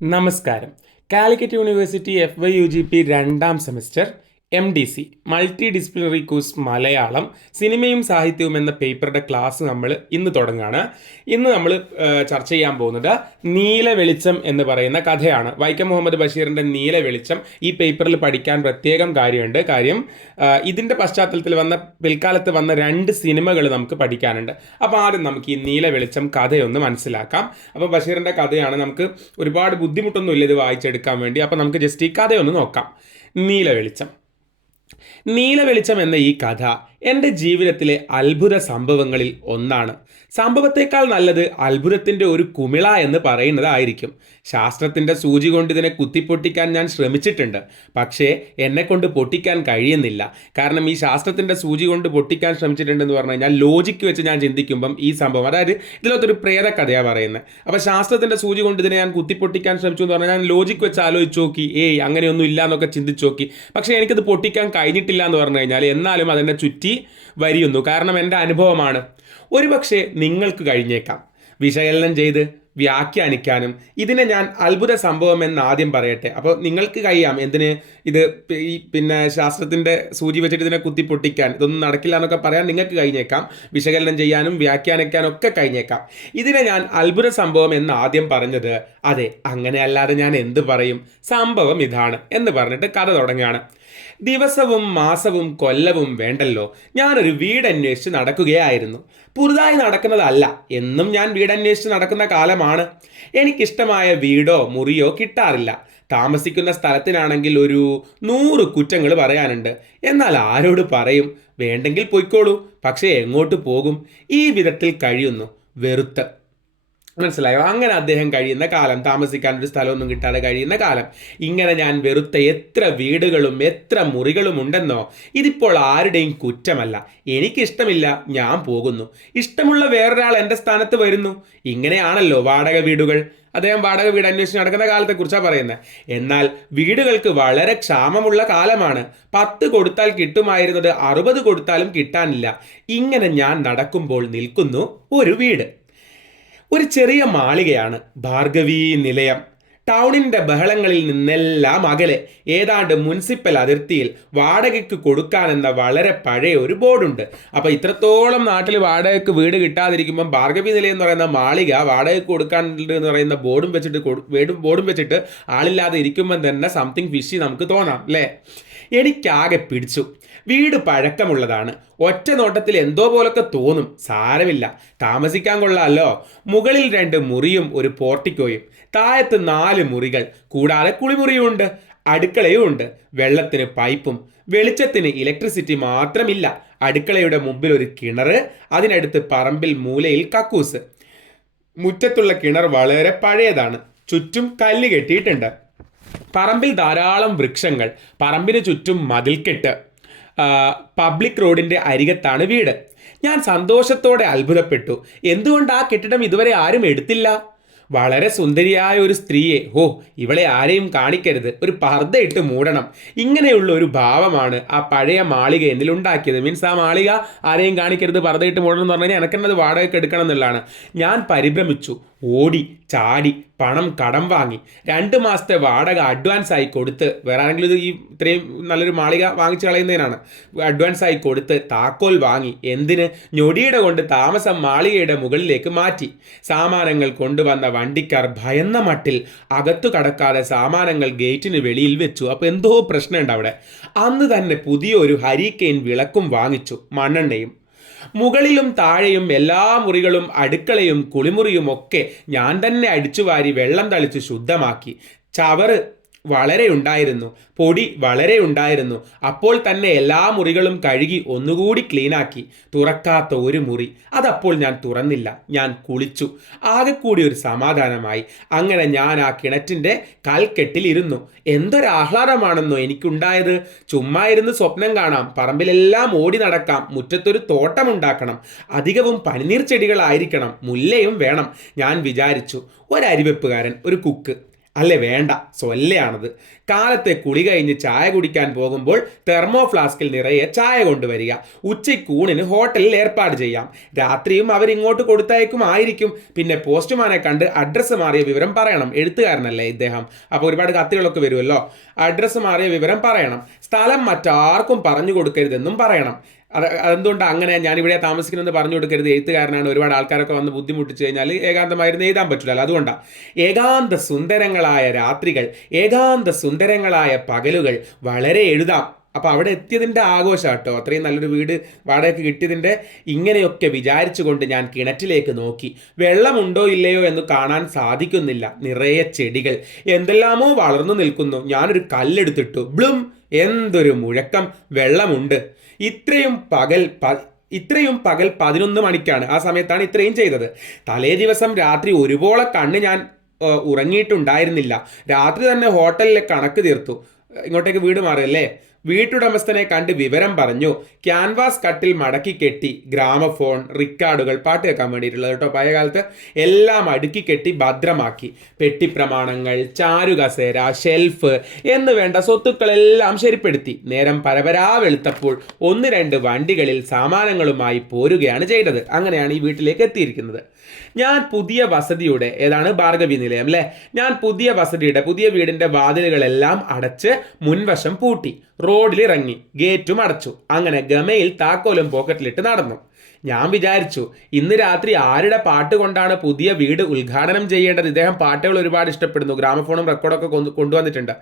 നമസ്കാരം. Calicut university FYUGP രണ്ടാം semester MDC multi disciplinary course Malayalam സിനിമയും സാഹിത്യവും എന്ന പേപ്പറുടെ ക്ലാസ് നമ്മൾ ഇന്ന് തുടങ്ങുകയാണ്. ഇന്ന് നമ്മൾ ചർച്ച ചെയ്യാൻ പോകുന്നത് നീല വെളിച്ചം എന്ന് പറയുന്ന കഥയാണ്. വൈക്കം മുഹമ്മദ് ബഷീറിൻ്റെ നീല വെളിച്ചം ഈ പേപ്പറിൽ പഠിക്കാൻ പ്രത്യേകം കാര്യമുണ്ട്. ഇതിൻ്റെ പശ്ചാത്തലത്തിൽ പിൽക്കാലത്ത് വന്ന 2 സിനിമകൾ നമുക്ക് പഠിക്കാനുണ്ട്. അപ്പോൾ ആദ്യം നമുക്ക് ഈ നീല വെളിച്ചം കഥയൊന്ന് മനസ്സിലാക്കാം. അപ്പോൾ ബഷീറിൻ്റെ കഥയാണ്, നമുക്ക് ഒരുപാട് ബുദ്ധിമുട്ടൊന്നുമില്ല ഇത് വായിച്ചെടുക്കാൻ വേണ്ടി. അപ്പോൾ നമുക്ക് ജസ്റ്റ് ഈ കഥയൊന്ന് നോക്കാം. നീല വെളിച്ചം. നീല വെളിച്ചം എന്ന ഈ കഥ എൻ്റെ ജീവിതത്തിലെ അത്ഭുത സംഭവങ്ങളിൽ ഒന്നാണ്. സംഭവത്തേക്കാൾ നല്ലത് അത്ഭുതത്തിൻ്റെ ഒരു കുമിള എന്ന് പറയുന്നതായിരിക്കും. ശാസ്ത്രത്തിൻ്റെ സൂചി കൊണ്ട് ഇതിനെ കുത്തിപ്പൊട്ടിക്കാൻ ഞാൻ ശ്രമിച്ചിട്ടുണ്ട്, പക്ഷേ എന്നെ കൊണ്ട് പൊട്ടിക്കാൻ കഴിയുന്നില്ല. കാരണം ഈ ശാസ്ത്രത്തിൻ്റെ സൂചി കൊണ്ട് പൊട്ടിക്കാൻ ശ്രമിച്ചിട്ടുണ്ടെന്ന് പറഞ്ഞു കഴിഞ്ഞാൽ ലോജിക്ക് വെച്ച് ഞാൻ ചിന്തിക്കുമ്പം ഈ സംഭവം, അതായത് ഇതിലൊത്തൊരു പ്രേത കഥയാണ് പറയുന്നത്. അപ്പോൾ ശാസ്ത്രത്തിൻ്റെ സൂചി കൊണ്ട് ഇതിനെ ഞാൻ കുത്തിപ്പൊട്ടിക്കാൻ ശ്രമിച്ചു എന്ന് പറഞ്ഞാൽ ഞാൻ ലോജിക്ക് വെച്ച് ആലോചിച്ച് നോക്കി, അങ്ങനെയൊന്നും ഇല്ല എന്നൊക്കെ ചിന്തിച്ച് നോക്കി. പക്ഷേ എനിക്കത് പൊട്ടിക്കാൻ കഴിഞ്ഞിട്ടില്ല എന്ന് പറഞ്ഞു കഴിഞ്ഞാൽ എന്നാലും അതെന്നെ ചുറ്റി വരിയുന്നു. കാരണം എൻ്റെ അനുഭവമാണ്. ഒരുപക്ഷെ നിങ്ങൾക്ക് കഴിഞ്ഞേക്കാം വിശകലനം ചെയ്ത് വ്യാഖ്യാനിക്കാനും. ഇതിനെ ഞാൻ അത്ഭുത സംഭവം എന്ന് ആദ്യം പറയട്ടെ. അപ്പോൾ നിങ്ങൾക്ക് കഴിയാം എന്തിന് ഇത് പിന്നെ ശാസ്ത്രത്തിൻ്റെ സൂചി വെച്ചിട്ട് ഇതിനെ കുത്തിപ്പൊട്ടിക്കാൻ, ഇതൊന്നും നടക്കില്ല എന്നൊക്കെ പറയാൻ നിങ്ങൾക്ക് കഴിഞ്ഞേക്കാം. വിശകലനം ചെയ്യാനും വ്യാഖ്യാനിക്കാനും ഒക്കെ കഴിഞ്ഞേക്കാം. ഇതിനെ ഞാൻ അത്ഭുത സംഭവം എന്ന് ആദ്യം പറഞ്ഞത്, അതെ, അങ്ങനെ അല്ലാതെ ഞാൻ എന്ത് പറയും, സംഭവം ഇതാണ് എന്ന് പറഞ്ഞിട്ട് കഥ തുടങ്ങുകയാണ്. ദിവസവും മാസവും കൊല്ലവും വേണ്ടല്ലോ, ഞാനൊരു വീടന്വേഷിച്ച് നടക്കുകയായിരുന്നു. പുതുതായി നടക്കുന്നതല്ല, എന്നും ഞാൻ വീടന്വേഷിച്ച് നടക്കുന്ന കാലമാണ്. എനിക്കിഷ്ടമായ വീടോ മുറിയോ കിട്ടാറില്ല. താമസിക്കുന്ന സ്ഥലത്തിനാണെങ്കിൽ ഒരു 100 കുറ്റങ്ങൾ പറയാനുണ്ട്. എന്നാൽ ആരോട് പറയും? വേണ്ടെങ്കിൽ പൊയ്ക്കോളൂ, പക്ഷേ എങ്ങോട്ട് പോകും? ഈ വിധത്തിൽ കഴിയുന്നു. വെറുത്ത്. മനസ്സിലായോ? അങ്ങനെ അദ്ദേഹം കഴിയുന്ന കാലം, താമസിക്കാനൊരു സ്ഥലമൊന്നും കിട്ടാതെ കഴിയുന്ന കാലം. ഇങ്ങനെ ഞാൻ വെറുത്ത എത്ര വീടുകളും എത്ര മുറികളും ഉണ്ടെന്നോ. ഇതിപ്പോൾ ആരുടെയും കുറ്റമല്ല. എനിക്കിഷ്ടമില്ല, ഞാൻ പോകുന്നു. ഇഷ്ടമുള്ള വേറൊരാൾ എൻ്റെ സ്ഥാനത്ത് വരുന്നു. ഇങ്ങനെയാണല്ലോ വാടക വീടുകൾ. അദ്ദേഹം വാടക വീട് അന്വേഷിച്ച് നടക്കുന്ന കാലത്തെക്കുറിച്ചാണ് പറയുന്നത്. എന്നാൽ വീടുകൾക്ക് വളരെ ക്ഷാമമുള്ള കാലമാണ്. 10 കൊടുത്താൽ കിട്ടുമായിരുന്നത് 60 കൊടുത്താലും കിട്ടാനില്ല. ഇങ്ങനെ ഞാൻ നടക്കുമ്പോൾ നിൽക്കുന്നു ഒരു വീട്. ഒരു ചെറിയ മാളികയാണ്, ഭാർഗവീ നിലയം. ടൗണിൻ്റെ ബഹളങ്ങളിൽ നിന്നെല്ലാം അകലെ, ഏതാണ്ട് മുനിസിപ്പൽ അതിർത്തിയിൽ വാടകയ്ക്ക് കൊടുക്കാനെന്ന വളരെ പഴയ ഒരു ബോർഡുണ്ട്. അപ്പോൾ ഇത്രത്തോളം നാട്ടിൽ വാടകയ്ക്ക് വീട് കിട്ടാതിരിക്കുമ്പം ഭാർഗവീ നിലയം എന്ന് പറയുന്ന മാളിക വാടകയ്ക്ക് കൊടുക്കാനുണ്ട് എന്ന് പറയുന്ന ബോർഡും വെച്ചിട്ട് ആളില്ലാതെ ഇരിക്കുമ്പം തന്നെ സംതിങ് ഫിഷി നമുക്ക് തോന്നാം അല്ലേ? എനിക്കാകെ പിടിച്ചു. വീട് പഴക്കമുള്ളതാണ്. ഒറ്റ നോട്ടത്തിൽ എന്തോ പോലൊക്കെ തോന്നും. സാരമില്ല, താമസിക്കാൻ കൊള്ളാമല്ലോ. മുകളിൽ 2 മുറിയും ഒരു പോർട്ടിക്കോയും, താഴത്ത് 4 മുറികൾ, കൂടാതെ കുളിമുറിയുമുണ്ട്, അടുക്കളയും ഉണ്ട്. വെള്ളത്തിന് പൈപ്പും വെളിച്ചത്തിന് ഇലക്ട്രിസിറ്റി മാത്രമില്ല. അടുക്കളയുടെ മുമ്പിൽ ഒരു കിണർ, അതിനടുത്ത് പറമ്പിൽ മൂലയിൽ കക്കൂസ്. മുറ്റത്തുള്ള കിണർ വളരെ പഴയതാണ്. ചുറ്റും കല്ല് കെട്ടിയിട്ടുണ്ട്. പറമ്പിൽ ധാരാളം വൃക്ഷങ്ങൾ, പറമ്പിന് ചുറ്റും മതിൽക്കെട്ട്. പബ്ലിക് റോഡിൻ്റെ അരികത്താണ് വീട്. ഞാൻ സന്തോഷത്തോടെ അത്ഭുതപ്പെട്ടു. എന്തുകൊണ്ട് ആ കെട്ടിടം ഇതുവരെ ആരും എടുത്തില്ല? വളരെ സുന്ദരിയായ ഒരു സ്ത്രീയെ, ഇവളെ ആരെയും കാണിക്കരുത്, ഒരു പർദ്ദയിട്ട് മൂടണം. ഇങ്ങനെയുള്ള ഒരു ഭാവമാണ് ആ പഴയ മാളിക എന്നിലുണ്ടാക്കിയത്. മീൻസ് ആ മാളിക ആരെയും കാണിക്കരുത്, പർദ്ദയിട്ട് മൂടണം എന്ന് പറഞ്ഞു കഴിഞ്ഞാൽ എനക്കെന്നത് വാടകയ്ക്ക് എടുക്കണം എന്നുള്ളതാണ്. ഞാൻ പരിഭ്രമിച്ചു. ഓടി ചാടി പണം കടം വാങ്ങി 2 മാസത്തെ വാടക അഡ്വാൻസ് ആയി കൊടുത്ത്, വേറെ ആണെങ്കിലും ഇത് ഇത്രയും നല്ലൊരു മാളിക വാങ്ങിച്ച് കളയുന്നതിനാണ്, അഡ്വാൻസ് ആയി കൊടുത്ത് താക്കോൽ വാങ്ങി. എന്തിന്? ഞൊടിയുടെ കൊണ്ട് താമസം മാളികയുടെ മുകളിലേക്ക് മാറ്റി. സാമാനങ്ങൾ കൊണ്ടുവന്ന വണ്ടിക്കാർ ഭയന്ന മട്ടിൽ അകത്തു കടക്കാതെ സാമാനങ്ങൾ ഗേറ്റിന് വെളിയിൽ വെച്ചു. അപ്പോൾ എന്തോ പ്രശ്നമുണ്ട് അവിടെ. അന്ന് തന്നെ പുതിയൊരു ഹരിക്കെയിൻ വിളക്കും വാങ്ങിച്ചു, മണ്ണെണ്ണയും. മുകളിലും താഴെയും എല്ലാ മുറികളും അടുക്കളയും കുളിമുറിയും ഒക്കെ ഞാൻ തന്നെ അടിച്ചുവാരി വെള്ളം തളിച്ച് ശുദ്ധമാക്കി. ചവറ് വളരെ ഉണ്ടായിരുന്നു, പൊടി വളരെ ഉണ്ടായിരുന്നു. അപ്പോൾ തന്നെ എല്ലാ മുറികളും കഴുകി ഒന്നുകൂടി ക്ലീനാക്കി. തുറക്കാത്ത ഒരു മുറി, അതപ്പോൾ ഞാൻ തുറന്നില്ല. ഞാൻ കുളിച്ചു. ആകെക്കൂടി ഒരു സമാധാനമായി. അങ്ങനെ ഞാൻ ആ കിണറ്റിൻ്റെ കൽക്കെട്ടിലിരുന്നു. എന്തൊരാഹ്ലാദമാണെന്നോ എനിക്കുണ്ടായത്. ചുമ്മാ ഇരുന്ന് സ്വപ്നം കാണാം, പറമ്പിലെല്ലാം ഓടി നടക്കാം, മുറ്റത്തൊരു തോട്ടമുണ്ടാക്കണം, അധികവും പനിനീർ ചെടികളായിരിക്കണം, മുല്ലയും വേണം. ഞാൻ വിചാരിച്ചു. ഒരരിവെപ്പുകാരൻ, ഒരു കുക്ക്, അല്ലേ വേണ്ട, സൊല്ലയാണത്. കാലത്തെ കുളി കഴിഞ്ഞ് ചായ കുടിക്കാൻ പോകുമ്പോൾ തെർമോ ഫ്ലാസ്കിൽ നിറയെ ചായ കൊണ്ടുവരിക. ഉച്ചയ്ക്കൂണിന് ഹോട്ടലിൽ ഏർപ്പാട് ചെയ്യാം. രാത്രിയും അവരിങ്ങോട്ട് കൊടുത്തയക്കുമായിരിക്കും. പിന്നെ പോസ്റ്റ്മാനെ കണ്ട് അഡ്രസ്സ് മാറിയ വിവരം പറയണം. എഴുത്തുകാരനല്ലേ ഇദ്ദേഹം, അപ്പോൾ ഒരുപാട് കത്തുകളൊക്കെ വരുമല്ലോ. അഡ്രസ്സ് മാറിയ വിവരം പറയണം. സ്ഥലം മറ്റാർക്കും പറഞ്ഞു കൊടുക്കരുതെന്നും പറയണം. അതെന്തുകൊണ്ടാണ് അങ്ങനെ ഞാനിവിടെ താമസിക്കുന്നത് പറഞ്ഞു കൊടുക്കരുത്, എഴുത്തുകാരനാണ്, ഒരുപാട് ആൾക്കാരൊക്കെ വന്ന് ബുദ്ധിമുട്ടിച്ച് കഴിഞ്ഞാൽ ഏകാന്തമായിരുന്നു എഴുതാൻ പറ്റില്ല. അതുകൊണ്ടാണ്. ഏകാന്ത സുന്ദരങ്ങളായ രാത്രികൾ, ഏകാന്ത സുന്ദരങ്ങളായ പകലുകൾ, വളരെ എഴുതാം. അപ്പോൾ അവിടെ എത്തിയതിൻ്റെ ആഘോഷം കേട്ടോ, അത്രയും നല്ലൊരു വീട് വാടകയ്ക്ക് കിട്ടിയതിൻ്റെ. ഇങ്ങനെയൊക്കെ വിചാരിച്ചുകൊണ്ട് ഞാൻ കിണറ്റിലേക്ക് നോക്കി. വെള്ളമുണ്ടോ ഇല്ലയോ എന്ന് കാണാൻ സാധിക്കുന്നില്ല. നിറയെ ചെടികൾ എന്തെല്ലാമോ വളർന്നു നിൽക്കുന്നു. ഞാനൊരു കല്ലെടുത്തിട്ടു. ബ്ലും, എന്തൊരു മുഴക്കം! വെള്ളമുണ്ട്. ഇത്രയും പകൽ 11 മണിക്കാണ്. ആ സമയത്താണ് ഇത്രയും ചെയ്തത്. തലേ ദിവസം രാത്രി ഒരുപോലെ കണ്ണ് ഞാൻ ഉറങ്ങിയിട്ടുണ്ടായിരുന്നില്ല. രാത്രി തന്നെ ഹോട്ടലിലെ കണക്ക് തീർത്തു. ഇങ്ങോട്ടേക്ക് വീട് മാറിയല്ലേ. വീട്ടുടമസ്ഥനെ കണ്ട് വിവരം പറഞ്ഞു. ക്യാൻവാസ് കട്ടിൽ മടക്കി കെട്ടി, ഗ്രാമഫോൺ, റിക്കാർഡുകൾ, പാട്ട് കേൾക്കാൻ വേണ്ടിയിട്ടുള്ളത് കേട്ടോ, പഴയ കാലത്ത്, എല്ലാം അടുക്കി കെട്ടി ഭദ്രമാക്കി. പെട്ടിപ്രമാണങ്ങൾ, ചാരുകസേര, ഷെൽഫ് എന്ന് വേണ്ട സ്വത്തുക്കളെല്ലാം ശരിപ്പെടുത്തി. നേരം പരപരാ വെളുത്തപ്പോൾ 1-2 വണ്ടികളിൽ സാമാനങ്ങളുമായി പോരുകയാണ് ചെയ്തത്. അങ്ങനെയാണ് ഈ വീട്ടിലേക്ക് എത്തിയിരിക്കുന്നത്. ഞാൻ പുതിയ വസതിയുടെ, ഏതാണ്, ഭാർഗവി നിലയം അല്ലേ, ഞാൻ പുതിയ വസതിയുടെ, പുതിയ വീടിന്റെ വാതിലുകളെല്ലാം അടച്ച് മുൻവശം പൂട്ടി. റോഡിലിറങ്ങി, ഗേറ്റും അടച്ചു. അങ്ങനെ ഗമയിൽ താക്കോലും പോക്കറ്റിലിട്ട് നടന്നു. ഞാൻ വിചാരിച്ചു, ഇന്ന് രാത്രി ആരുടെ പാട്ട് കൊണ്ടാണ് പുതിയ വീട് ഉദ്ഘാടനം ചെയ്യേണ്ടത്. ഇദ്ദേഹം പാട്ടുകൾ ഒരുപാട് ഇഷ്ടപ്പെടുന്നു, ഗ്രാമഫോണും റെക്കോർഡൊക്കെ കൊണ്ടുവന്നിട്ടുണ്ട്.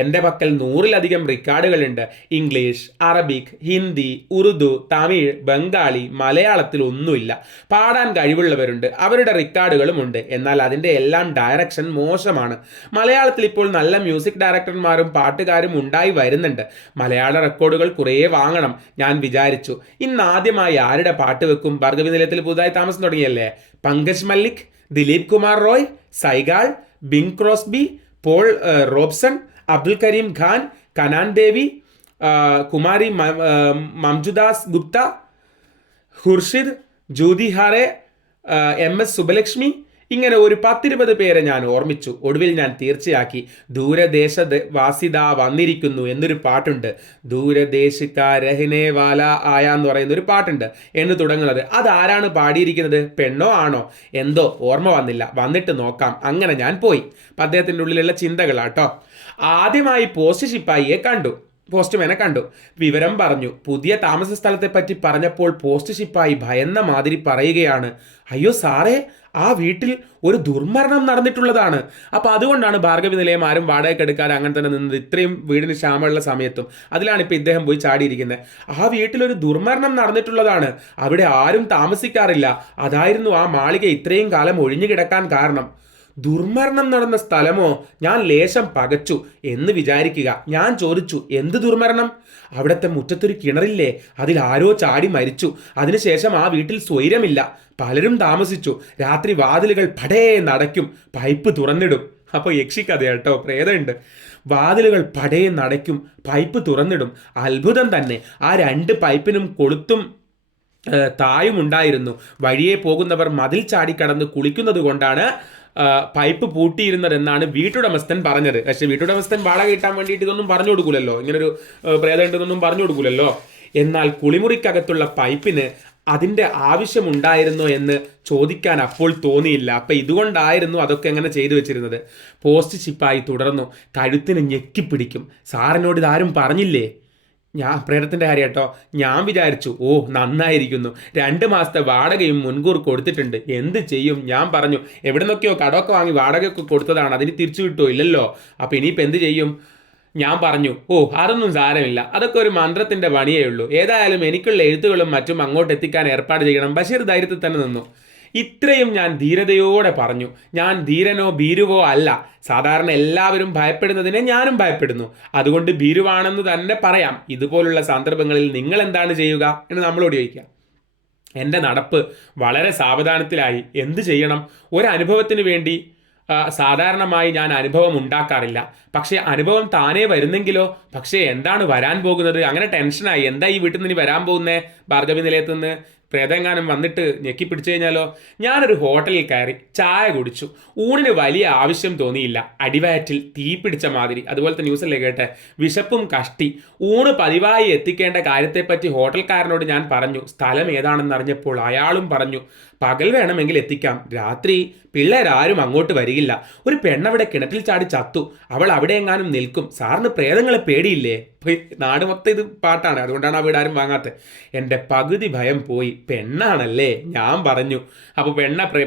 എൻ്റെ പക്കൽ 100-ലധികം റിക്കാർഡുകളുണ്ട്. ഇംഗ്ലീഷ്, അറബിക്, ഹിന്ദി, ഉറുദു, തമിഴ്, ബംഗാളി, മലയാളത്തിൽ ഒന്നുമില്ല. പാടാൻ കഴിവുള്ളവരുണ്ട്, അവരുടെ റിക്കാർഡുകളും ഉണ്ട്. എന്നാൽ അതിൻ്റെ എല്ലാം ഡയറക്ഷൻ മോശമാണ്. മലയാളത്തിൽ ഇപ്പോൾ നല്ല മ്യൂസിക് ഡയറക്ടർമാരും പാട്ടുകാരും ഉണ്ടായി വരുന്നുണ്ട്. മലയാള റെക്കോർഡുകൾ കുറേ വാങ്ങണം. ഞാൻ വിചാരിച്ചു, ഇന്നാദ്യമായി ആരുടെ പാട്ട് വെക്കും? ഭാർഗവി നിലയത്തിൽ പുതുതായി താമസം തുടങ്ങിയല്ലേ. Pankaj Mallick, Dilip Kumar Roy, Saigal, Bing Crosby, Paul Robeson, Abdul Karim Khan, Kanan Devi, Kumari Manjudas Gupta, Khurshid, Jyoti Hare, MS Subbulakshmi, ഇങ്ങനെ ഒരു 10-20 പേരെ ഞാൻ ഓർമ്മിച്ചു. ഒടുവിൽ ഞാൻ തീർച്ചയാക്കി. ദൂരദേശവാസിത വന്നിരിക്കുന്നു എന്നൊരു പാട്ടുണ്ട്. ദൂരദേശിക്ക രഹനെ വാല ആയ എന്ന് പറയുന്ന ഒരു പാട്ടുണ്ട് എന്ന് തുടങ്ങുന്നത്. അതാരാണ് പാടിയിരിക്കുന്നത്? പെണ്ണോ ആണോ? എന്തോ ഓർമ്മ വന്നില്ല. വന്നിട്ട് നോക്കാം. അങ്ങനെ ഞാൻ പോയി. അദ്ദേഹത്തിൻ്റെ ഉള്ളിലുള്ള ചിന്തകളാട്ടോ. ആദ്യമായി പോസ്റ്റ് ശിപ്പായിയെ കണ്ടു. പോസ്റ്റ്മാനെ കണ്ടു. വിവരം പറഞ്ഞു. പുതിയ താമസ സ്ഥലത്തെ പറ്റി പറഞ്ഞപ്പോൾ പോസ്റ്റ് ശിപ്പായി ഭയന്ന മാതിരി പറയുകയാണ്, അയ്യോ സാറേ, ആ വീട്ടിൽ ഒരു ദുർമരണം നടന്നിട്ടുള്ളതാണ്. അപ്പോൾ അതുകൊണ്ടാണ് ഭാർഗവി നിലയം ആരും വാടകയ്ക്ക് എടുക്കാതെ അങ്ങനെ തന്നെ നിന്നത്, ഇത്രയും വീടിന് ക്ഷാമമുള്ള സമയത്തും. അതിലാണ് ഇപ്പോൾ ഇദ്ദേഹം പോയി ചാടിയിരിക്കുന്നത്. ആ വീട്ടിലൊരു ദുർമരണം നടന്നിട്ടുള്ളതാണ്. അവിടെ ആരും താമസിക്കാറില്ല. അതായിരുന്നു ആ മാളിക ഇത്രയും കാലം ഒഴിഞ്ഞു കിടക്കാൻ കാരണം. ദുർമരണം നടന്ന സ്ഥലമോ? ഞാൻ ലേശം പകച്ചു എന്ന് വിചാരിക്കുക. ഞാൻ ചോദിച്ചു, എന്ത് ദുർമരണം? അവിടുത്തെ മുറ്റത്തൊരു കിണറില്ലേ, അതിൽ ആരോ ചാടി മരിച്ചു. അതിനുശേഷം ആ വീട്ടിൽ സ്വൈരമില്ല. പലരും താമസിച്ചു. രാത്രി വാതിലുകൾ പടേ നടയ്ക്കും, പൈപ്പ് തുറന്നിടും. അപ്പോൾ യക്ഷിക്കഥ കേട്ടോ, പ്രേതമുണ്ട്. വാതിലുകൾ പടേ നടയ്ക്കും, പൈപ്പ് തുറന്നിടും. അത്ഭുതം തന്നെ. ആ 2 പൈപ്പിനും കൊളുത്തും തായും ഉണ്ടായിരുന്നു. വഴിയെ പോകുന്നവർ മതിൽ ചാടിക്കടന്ന് കുളിക്കുന്നത് കൊണ്ടാണ് പൈപ്പ് പൂട്ടിയിരുന്നതെന്നാണ് വീട്ടുടമസ്ഥൻ പറഞ്ഞത്. പക്ഷേ വീട്ടുടമസ്ഥൻ വാടക കിട്ടാൻ വേണ്ടിയിട്ട് ഇതൊന്നും പറഞ്ഞു കൊടുക്കൂലല്ലോ, ഇങ്ങനൊരു പ്രേതമുണ്ടെന്നൊന്നും പറഞ്ഞു കൊടുക്കൂലല്ലോ. എന്നാൽ കുളിമുറിക്കകത്തുള്ള പൈപ്പിന് അതിൻ്റെ ആവശ്യമുണ്ടായിരുന്നോ എന്ന് ചോദിക്കാൻ അപ്പോൾ തോന്നിയില്ല. അപ്പം ഇതുകൊണ്ടായിരുന്നു അതൊക്കെ എങ്ങനെ ചെയ്തു വെച്ചിരുന്നത്. പോസ്റ്റ് ശിപ്പായി തുടർന്നു, കഴുത്തിന് ഞെക്കിപ്പിടിക്കും. സാറിനോട് ഇതാരും പറഞ്ഞില്ലേ? പ്രേതത്തിൻ്റെ കാര്യം കേട്ടോ. ഞാൻ വിചാരിച്ചു, ഓ നന്നായിരിക്കുന്നു, 2 മാസത്തെ വാടകയും മുൻകൂർ കൊടുത്തിട്ടുണ്ട്, എന്ത് ചെയ്യും? ഞാൻ പറഞ്ഞു, എവിടെ നിന്നൊക്കെയോ കടമൊക്കെ വാങ്ങി വാടകയൊക്കെ കൊടുത്തതാണ്, അതിന് തിരിച്ചു കിട്ടുമോ? ഇല്ലല്ലോ. അപ്പോൾ ഇനിയിപ്പോൾ എന്ത് ചെയ്യും? ഞാൻ പറഞ്ഞു, ഓ അതൊന്നും സാരമില്ല, അതൊക്കെ ഒരു മന്ത്രത്തിൻ്റെ പണിയേ ഉള്ളൂ. ഏതായാലും എനിക്കുള്ള എഴുത്തുകളും മറ്റും അങ്ങോട്ട് എത്തിക്കാൻ ഏർപ്പാട് ചെയ്യണം. ബഷീർ ധൈര്യത്തിൽ തന്നെ നിന്നു. ഇത്രയും ഞാൻ ധീരതയോടെ പറഞ്ഞു. ഞാൻ ധീരനോ ഭീരുവോ അല്ല. സാധാരണ എല്ലാവരും ഭയപ്പെടുന്നതിനെ ഞാനും ഭയപ്പെടുന്നു. അതുകൊണ്ട് ഭീരുവാണെന്ന് തന്നെ പറയാം. ഇതുപോലുള്ള സന്ദർഭങ്ങളിൽ നിങ്ങൾ എന്താണ് ചെയ്യുക എന്ന് നമ്മളോട് ചോദിക്കാം. എൻ്റെ നടപ്പ് വളരെ സാവധാനത്തിലായി. എന്ത് ചെയ്യണം? ഒരനുഭവത്തിന് വേണ്ടി സാധാരണമായി ഞാൻ അനുഭവം ഉണ്ടാക്കാറില്ല. പക്ഷേ അനുഭവം താനേ വരുന്നെങ്കിലോ? പക്ഷേ എന്താണ് വരാൻ പോകുന്നത്? അങ്ങനെ ടെൻഷനായി. എന്താ ഈ വീട്ടിൽ നിന്ന് ഇനി വരാൻ പോകുന്നേ? ഭാർഗവി നിലയത്തിൽ നിന്ന് പ്രേതെങ്ങാനും വന്നിട്ട് ഞെക്കി പിടിച്ചു കഴിഞ്ഞാലോ? ഞാനൊരു ഹോട്ടലിൽ കയറി ചായ കുടിച്ചു. ഊണിന് വലിയ ആവശ്യം തോന്നിയില്ല. അടിവയറ്റിൽ തീ പിടിച്ച മാതിരി. അതുപോലത്തെ ന്യൂസല്ലേ കേട്ടെ? വിശപ്പും കഷ്ടി. ഊണ് പതിവായി എത്തിക്കേണ്ട കാര്യത്തെപ്പറ്റി ഹോട്ടൽക്കാരനോട് ഞാൻ പറഞ്ഞു. സ്ഥലം ഏതാണെന്ന് അറിഞ്ഞപ്പോൾ അയാളും പറഞ്ഞു, പകൽ വേണമെങ്കിൽ എത്തിക്കാം, രാത്രി പിള്ളേരാരും അങ്ങോട്ട് വരികില്ല. ഒരു പെണ്ണവിടെ കിണറ്റിൽ ചാടി ചത്തു. അവൾ അവിടെ എങ്ങാനും നിൽക്കും. സാറിന് പ്രേതങ്ങളെ പേടിയില്ലേ? നാട് മൊത്തം ഇത് പാട്ടാണ്, അതുകൊണ്ടാണ് ആ വീട് ആരും വാങ്ങാത്തത്. എൻ്റെ പകുതി ഭയം പോയി. പെണ്ണാണല്ലേ ഞാൻ പറഞ്ഞു. അപ്പോൾ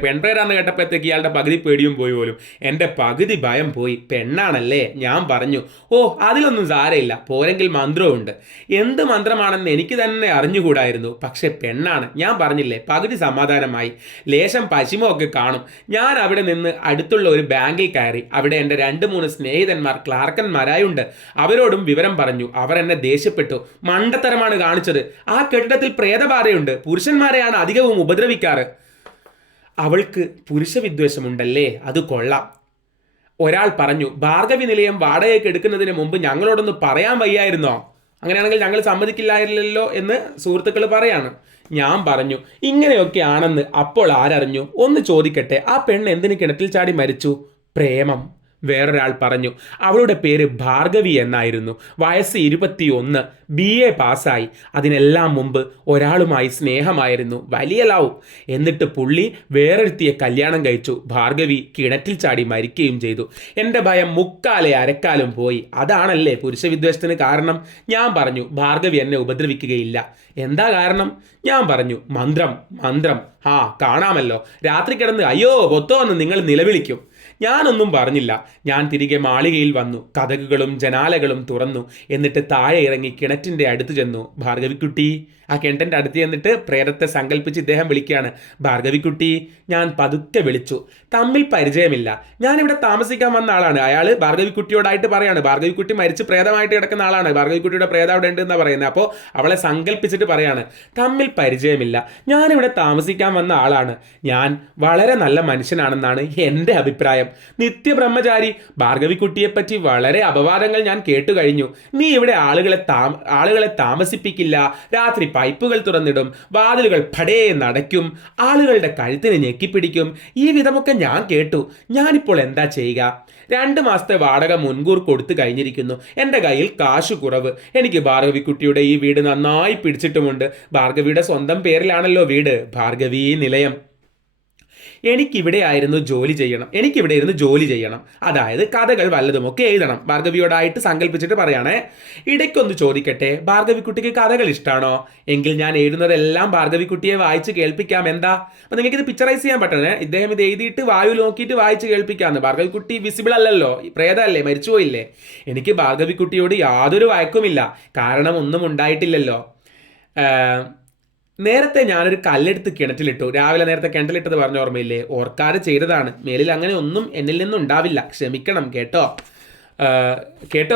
പെൺപ്രേരാന്ന് കേട്ടപ്പോഴത്തേക്ക് ഇയാളുടെ പകുതി പേടിയും പോയി പോലും. എൻ്റെ പകുതി ഭയം പോയി. പെണ്ണാണല്ലേ ഞാൻ പറഞ്ഞു. ഓ, അതിലൊന്നും സാരമില്ല, പോരെങ്കിൽ മന്ത്രമുണ്ട്. എന്ത് മന്ത്രമാണെന്ന് എനിക്ക് തന്നെ അറിഞ്ഞുകൂടായിരുന്നു. പക്ഷെ പെണ്ണാണ്, ഞാൻ പറഞ്ഞില്ലേ, പകുതി സമാധാനമായി. ലേശം പശിമൊക്കെ കാണും. ഞാൻ അവിടെ നിന്ന് അടുത്തുള്ള ഒരു ബാങ്കിൽ കയറി. അവിടെ എൻ്റെ 2-3 സ്നേഹിതന്മാർ ക്ലാർക്കന്മാരായുണ്ട്. അവരോടും വിവരം പറഞ്ഞു. അവർ എന്നെ ദേഷ്യപ്പെട്ടു. മണ്ടത്തരമാണ് കാണിച്ചത്. ആ കെട്ടിടത്തിൽ പ്രേതബാധയുണ്ട്. പുരുഷന്മാരെയാണ് അധികവും ഉപദ്രവിക്കാറ്. അവൾക്ക് പുരുഷവിദ്വേഷമുണ്ടല്ലേ? അത് കൊള്ളാം. ഒരാൾ പറഞ്ഞു, ഭാർഗവി നിലയം വാടകയ്ക്ക് എടുക്കുന്നതിന് മുമ്പ് ഞങ്ങളോടൊന്ന് പറയാൻ വയ്യായിരുന്നോ? അങ്ങനെയാണെങ്കിൽ ഞങ്ങൾ സമ്മതിക്കില്ലായിരുന്നല്ലോ എന്ന് സുഹൃത്തുക്കൾ പറയാണ്. ഞാൻ പറഞ്ഞു, ഇങ്ങനെയൊക്കെ ആണെന്ന് അപ്പോൾ ആരറിഞ്ഞു? ഒന്ന് ചോദിക്കട്ടെ, ആ പെണ്ണ് എന്തിന് കിണറ്റിൽ ചാടി മരിച്ചു? പ്രേമം. വേറൊരാൾ പറഞ്ഞു, അവളുടെ പേര് ഭാർഗവി എന്നായിരുന്നു. വയസ്സ് 21, BA പാസ്സായി. അതിനെല്ലാം മുമ്പ് ഒരാളുമായി സ്നേഹമായിരുന്നു, വലിയ ലവ്. എന്നിട്ട് പുള്ളി വേറൊരുത്തിയെ കല്യാണം കഴിച്ചു. ഭാർഗവി കിണറ്റിൽ ചാടി മരിക്കുകയും ചെയ്തു. എൻ്റെ ഭയം മുക്കാലെ അരക്കാലും പോയി. അതാണല്ലേ പുരുഷവിദ്വേഷത്തിന് കാരണം? ഞാൻ പറഞ്ഞു, ഭാർഗവി എന്നെ ഉപദ്രവിക്കുകയില്ല. എന്താ കാരണം? ഞാൻ പറഞ്ഞു, മന്ത്രം. മന്ത്രം കാണാമല്ലോ. രാത്രി കിടന്ന് അയ്യോ പൊത്തോ എന്ന് നിങ്ങൾ നിലവിളിക്കും. ഞാനൊന്നും പറഞ്ഞില്ല. ഞാൻ തിരികെ മാളികയിൽ വന്നു. കതകുകളും ജനാലകളും തുറന്നു. എന്നിട്ട് താഴെ ഇറങ്ങി കിണറ്റിൻ്റെ അടുത്ത് ചെന്നു. ഭാർഗവിക്കുട്ടി. ആ കിണറ്റിൻ്റെ അടുത്ത് ചെന്നിട്ട് പ്രേതത്തെ സങ്കല്പിച്ച് ഇദ്ദേഹം വിളിക്കുകയാണ്, ഭാർഗവിക്കുട്ടി. ഞാൻ പതുക്കെ വിളിച്ചു. തമ്മിൽ പരിചയമില്ല. ഞാനിവിടെ താമസിക്കാൻ വന്ന ആളാണ്. അയാൾ ഭാർഗവിക്കുട്ടിയോടായിട്ട് പറയാണ്, ഭാർഗവിക്കുട്ടി മരിച്ച് പ്രേതമായിട്ട് കിടക്കുന്ന ആളാണ്. ഭാർഗവിക്കുട്ടിയുടെ പ്രേതം അവിടെ ഉണ്ട് എന്നാണ് പറയുന്നത്. അപ്പോൾ അവളെ സങ്കല്പിച്ചിട്ട് പറയാണ്, തമ്മിൽ പരിചയമില്ല, ഞാനിവിടെ താമസിക്കാൻ വന്ന ആളാണ്. ഞാൻ വളരെ നല്ല മനുഷ്യനാണെന്നാണ് എൻ്റെ അഭിപ്രായം. നിത്യബ്രഹ്മചാരി. ഭാർഗവിക്കുട്ടിയെപ്പറ്റി വളരെ അപവാദങ്ങൾ ഞാൻ കേട്ടു കഴിഞ്ഞു. നീ ഇവിടെ ആളുകളെ താമസിപ്പിക്കില്ല, രാത്രി പൈപ്പുകൾ തുറന്നിടും, വാതിലുകൾ പടേ നടക്കും, ആളുകളുടെ കഴുത്തിന് ഞെക്കിപ്പിടിക്കും. ഈ വിധമൊക്കെ ഞാൻ കേട്ടു. ഞാനിപ്പോൾ എന്താ ചെയ്യുക? 2 മാസത്തെ വാടക മുൻകൂർ കൊടുത്തു കഴിഞ്ഞിരിക്കുന്നു. എൻ്റെ കയ്യിൽ കാശു കുറവ്. എനിക്ക് ഭാർഗവിക്കുട്ടിയുടെ ഈ വീട് നന്നായി പിടിച്ചിട്ടുമുണ്ട്. ഭാർഗവിയുടെ സ്വന്തം പേരിലാണല്ലോ വീട്, ഭാർഗവീ നിലയം. എനിക്കിവിടെ ഇരുന്ന് ജോലി ചെയ്യണം. അതായത് കഥകൾ വല്ലതുമൊക്കെ എഴുതണം. ഭാർഗവിയോടായിട്ട് സങ്കല്പിച്ചിട്ട് പറയണേ. ഇടയ്ക്കൊന്ന് ചോദിക്കട്ടെ, ഭാർഗവിക്കുട്ടിക്ക് കഥകൾ ഇഷ്ടമാണോ? എങ്കിൽ ഞാൻ എഴുതുന്നതെല്ലാം ഭാർഗവിക്കുട്ടിയെ വായിച്ച് കേൾപ്പിക്കാം. എന്താ? അപ്പം നിങ്ങൾക്ക് ഇത് പിക്ചറൈസ് ചെയ്യാൻ പറ്റണേ. ഇദ്ദേഹം ഇത് എഴുതിയിട്ട് വായു നോക്കിയിട്ട് വായിച്ച് കേൾപ്പിക്കാമെന്ന്. ഭാർഗവിക്കുട്ടി വിസിബിൾ അല്ലല്ലോ, പ്രേതമല്ലേ, മരിച്ചുപോയില്ലേ. എനിക്ക് ഭാർഗവിക്കുട്ടിയോട് യാതൊരു വഴക്കുമില്ല. കാരണം ഒന്നും ഉണ്ടായിട്ടില്ലല്ലോ. നേരത്തെ ഞാനൊരു കല്ലെടുത്ത് കിണറ്റിലിട്ടു. രാവിലെ നേരത്തെ കിണറ്റിലിട്ടത് പറഞ്ഞ ഓർമ്മയില്ലേ? ഓർക്കാതെ ചെയ്തതാണ്. മേലിൽ അങ്ങനെ ഒന്നും എന്നിൽ നിന്നും ഉണ്ടാവില്ല. ക്ഷമിക്കണം കേട്ടോ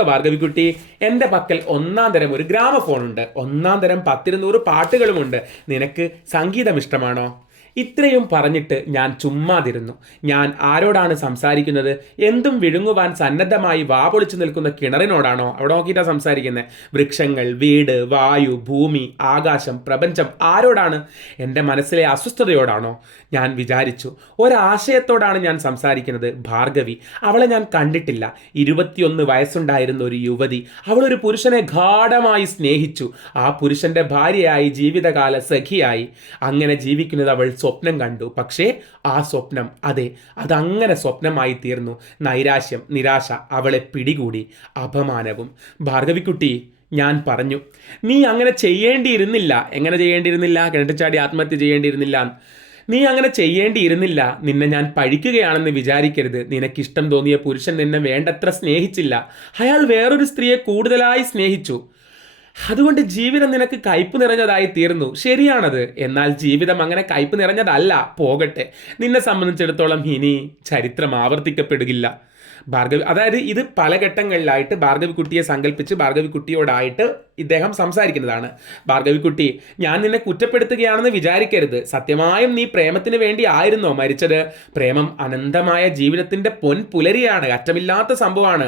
ഭാർഗവിക്കുട്ടി. എൻ്റെ പക്കൽ 1-ാം തരം ഒരു ഗ്രാമഫോണുണ്ട്. 1-ാം തരം 10-100 പാട്ടുകളുമുണ്ട്. നിനക്ക് സംഗീതം ഇഷ്ടമാണോ? ഇത്രയും പറഞ്ഞിട്ട് ഞാൻ ചുമ്മാതിരുന്നു. ഞാൻ ആരോടാണ് സംസാരിക്കുന്നത്? എന്തും വിഴുങ്ങുവാൻ സന്നദ്ധമായി വാപൊളിച്ചു നിൽക്കുന്ന കിണറിനോടാണോ? അവിടെ നോക്കിയിട്ടാണ് സംസാരിക്കുന്നത്. വൃക്ഷങ്ങൾ, വീട്, വായു, ഭൂമി, ആകാശം, പ്രപഞ്ചം, ആരോടാണ്? എൻ്റെ മനസ്സിലെ അസ്വസ്ഥതയോടാണോ? ഞാൻ വിചാരിച്ചു, ഒരാശയത്തോടാണ് ഞാൻ സംസാരിക്കുന്നത്. ഭാർഗവി. അവളെ ഞാൻ കണ്ടിട്ടില്ല. 21 വയസ്സുണ്ടായിരുന്ന ഒരു യുവതി. അവളൊരു പുരുഷനെ ഗാഢമായി സ്നേഹിച്ചു. ആ പുരുഷന്റെ ഭാര്യയായി, ജീവിതകാല സഖിയായി. അങ്ങനെ ജീവിക്കുന്നത് അവൾ സ്വപ്നം കണ്ടു. പക്ഷേ ആ സ്വപ്നം, അതങ്ങനെ സ്വപ്നമായി തീർന്നു. നൈരാശ്യം, നിരാശ അവളെ പിടികൂടി. അപമാനവും. ഭാർഗവിക്കുട്ടി, ഞാൻ പറഞ്ഞു, നീ അങ്ങനെ ചെയ്യേണ്ടിയിരുന്നില്ല. എങ്ങനെ ചെയ്യേണ്ടിയിരുന്നില്ല? കിണറ്റിൽ ചാടി ആത്മഹത്യ ചെയ്യേണ്ടിയിരുന്നില്ല. നീ അങ്ങനെ ചെയ്യേണ്ടിയിരുന്നില്ല. നിന്നെ ഞാൻ പഴിക്കുകയാണെന്ന് വിചാരിക്കരുത്. നിനക്കിഷ്ടം തോന്നിയ പുരുഷൻ നിന്നെ വേണ്ടത്ര സ്നേഹിച്ചില്ല. അയാൾ വേറൊരു സ്ത്രീയെ കൂടുതലായി സ്നേഹിച്ചു. അതുകൊണ്ട് ജീവിതം നിനക്ക് കയ്പ് നിറഞ്ഞതായി തീർന്നു. ശരിയാണത്. എന്നാൽ ജീവിതം അങ്ങനെ കയ്പ് നിറഞ്ഞതല്ല. പോകട്ടെ. നിന്നെ സംബന്ധിച്ചിടത്തോളം ഇനി ചരിത്രം ആവർത്തിക്കപ്പെടുകയില്ല. അതായത് ഇത് പല ഘട്ടങ്ങളിലായിട്ട് ഭാർഗവിക്കുട്ടിയെ സങ്കല്പിച്ച് ഭാർഗവിക്കുട്ടിയോടായിട്ട് ഇദ്ദേഹം സംസാരിക്കുന്നതാണ്. ഭാർഗവിക്കുട്ടി, ഞാൻ നിന്നെ കുറ്റപ്പെടുത്തുകയാണെന്ന് വിചാരിക്കരുത്. സത്യമായും നീ പ്രേമത്തിന് വേണ്ടി ആയിരുന്നോ മരിച്ചത്? പ്രേമം അനന്തമായ ജീവിതത്തിന്റെ പൊൻപുലരിയാണ്, അറ്റമില്ലാത്ത സംഭവമാണ്.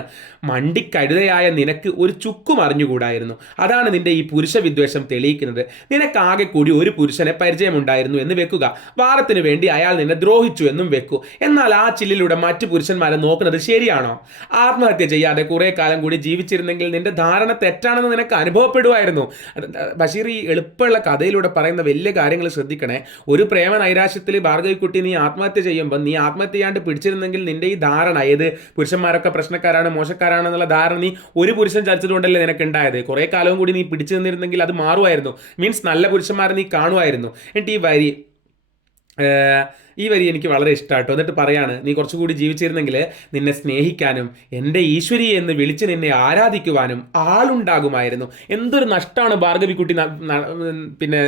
മണ്ടിക്കഴുതയായ നിനക്ക് ഒരു ചുക്കും അറിഞ്ഞുകൂടായിരുന്നു. അതാണ് നിന്റെ ഈ പുരുഷ വിദ്വേഷം തെളിയിക്കുന്നത്. നിനക്കാകെ കൂടി ഒരു പുരുഷനെ പരിചയമുണ്ടായിരുന്നു എന്ന് വെക്കുക. വാറത്തിന് വേണ്ടി അയാൾ നിന്നെ ദ്രോഹിച്ചു എന്നും വെക്കൂ. എന്നാൽ ആ ചില്ലിലൂടെ മറ്റു പുരുഷന്മാരെ നോക്കുന്നത് ശരിയാണോ? ആത്മഹത്യ ചെയ്യാതെ കുറെ കാലം കൂടി ജീവിച്ചിരുന്നെങ്കിൽ നിന്റെ ധാരണ തെറ്റാണെന്ന് നിനക്ക് അനുഭവപ്പെടുമായിരുന്നു. ബഷീർ ഈ എളുപ്പമുള്ള കഥയിലൂടെ പറയുന്ന വലിയ കാര്യങ്ങൾ ശ്രദ്ധിക്കണേ. ഒരു പ്രേമ നൈരാശ്യത്തിൽ ഭാർഗവിക്കുട്ടി നീ ആത്മഹത്യ ചെയ്യുമ്പോൾ നീ ആത്മഹത്യ ചെയ്യാണ്ട് പിടിച്ചിരുന്നെങ്കിൽ നിന്റെ ഈ ധാരണ, ഏത് പുരുഷന്മാരൊക്കെ പ്രശ്നക്കാരാണ്, മോശക്കാരാണെന്നുള്ള ധാരണ നീ ഒരു പുരുഷൻ ചതിച്ചതുകൊണ്ടല്ലേ നിനക്ക് ഉണ്ടായത്. കുറെ കാലവും കൂടി നീ പിടിച്ചു നിന്നിരുന്നെങ്കിൽ അത് മാറുമായിരുന്നു. മീൻസ് നല്ല പുരുഷന്മാരെ നീ കാണുമായിരുന്നു. എന്നിട്ട് ഈ വരി എനിക്ക് വളരെ ഇഷ്ടമാട്ടോ. എന്നിട്ട് പറയാണ്, നീ കുറച്ചുകൂടി ജീവിച്ചിരുന്നെങ്കിൽ നിന്നെ സ്നേഹിക്കാനും എൻ്റെ ഈശ്വരി എന്ന് വിളിച്ച് നിന്നെ ആരാധിക്കുവാനും ആളുണ്ടാകുമായിരുന്നു. എന്തൊരു നഷ്ടമാണ് ഭാർഗവിക്കുട്ടി പിന്നെ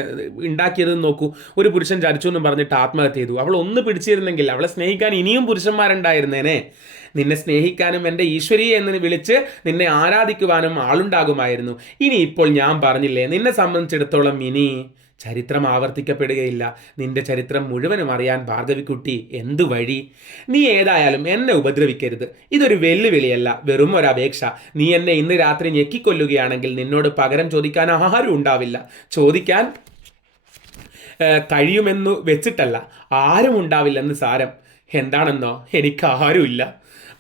ഉണ്ടാക്കിയതെന്ന് നോക്കൂ. ഒരു പുരുഷൻ ചരിച്ചു എന്നും പറഞ്ഞിട്ട് ആത്മഹത്യ ചെയ്തു. അവൾ ഒന്ന് പിടിച്ചിരുന്നെങ്കിൽ അവളെ സ്നേഹിക്കാൻ ഇനിയും പുരുഷന്മാരുണ്ടായിരുന്നേനെ. നിന്നെ സ്നേഹിക്കാനും എൻ്റെ ഈശ്വരി എന്ന് വിളിച്ച് നിന്നെ ആരാധിക്കുവാനും ആളുണ്ടാകുമായിരുന്നു. ഇനി ഇപ്പോൾ ഞാൻ പറഞ്ഞില്ലേ, നിന്നെ സംബന്ധിച്ചിടത്തോളം ഇനി ചരിത്രം ആവർത്തിക്കപ്പെടുകയില്ല. നിന്റെ ചരിത്രം മുഴുവനും അറിയാൻ ഭാർഗവിക്കുട്ടി എന്തു വഴി? നീ ഏതായാലും എന്നെ ഉപദ്രവിക്കരുത്. ഇതൊരു വെല്ലുവിളിയല്ല, വെറും ഒരു അപേക്ഷ. നീ എന്നെ ഇന്ന് രാത്രി ഞെക്കിക്കൊല്ലുകയാണെങ്കിൽ നിന്നോട് പകരം ചോദിക്കാൻ ആരും ഉണ്ടാവില്ല. ചോദിക്കാൻ കഴിയുമെന്നു വെച്ചിട്ടല്ല, ആരും ഉണ്ടാവില്ലെന്ന് സാരം. എന്താണെന്നോ, എനിക്ക് ആരുമില്ല.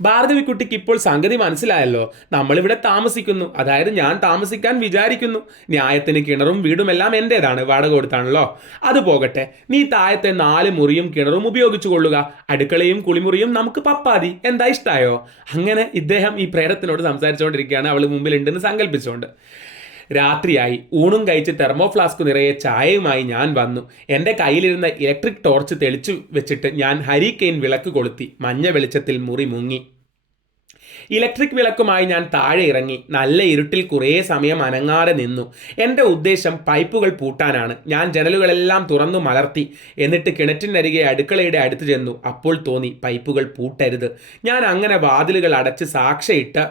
ഭാർഗവിക്കുട്ടിക്ക് ഇപ്പോൾ സംഗതി മനസ്സിലായല്ലോ. നമ്മളിവിടെ താമസിക്കുന്നു, അതായത് ഞാൻ താമസിക്കാൻ വിചാരിക്കുന്നു. ന്യായത്തിന് കിണറും വീടുമെല്ലാം എൻ്റേതാണ്, വാടക കൊടുത്താണല്ലോ. അത് പോകട്ടെ, നീ താഴത്തെ 4 മുറിയും കിണറും ഉപയോഗിച്ചു കൊള്ളുക. അടുക്കളയും കുളിമുറിയും നമുക്ക് പപ്പാതി. എന്താ, ഇഷ്ടായോ? അങ്ങനെ ഇദ്ദേഹം ഈ പ്രേതത്തിനോട് സംസാരിച്ചുകൊണ്ടിരിക്കുകയാണ്, അവൾ മുമ്പിലുണ്ടെന്ന് സങ്കല്പിച്ചുകൊണ്ട്. രാത്രിയായി. ഊണും കഴിച്ച് തെർമോ ഫ്ലാസ്ക് നിറയെ ചായയുമായി ഞാൻ വന്നു. എൻ്റെ കയ്യിലിരുന്ന ഇലക്ട്രിക് ടോർച്ച് തെളിച്ചു വെച്ചിട്ട് ഞാൻ ഹരിക്കെയിൻ വിളക്ക് കൊളുത്തി. മഞ്ഞ വെളിച്ചത്തിൽ മുറി മുങ്ങി. ഇലക്ട്രിക് വിളക്കുമായി ഞാൻ താഴെ ഇറങ്ങി. നല്ല ഇരുട്ടിൽ കുറേ സമയം അനങ്ങാതെ നിന്നു. എൻ്റെ ഉദ്ദേശം പൈപ്പുകൾ പൂട്ടാനാണ്. ഞാൻ ജനലുകളെല്ലാം തുറന്നു മലർത്തി. എന്നിട്ട് കിണറ്റിനരികെ അടുക്കളയുടെ അടുത്ത് ചെന്നു. അപ്പോൾ തോന്നി പൈപ്പുകൾ പൂട്ടരുത്. ഞാൻ അങ്ങനെ വാതിലുകൾ അടച്ച് സാക്ഷയിട്ട്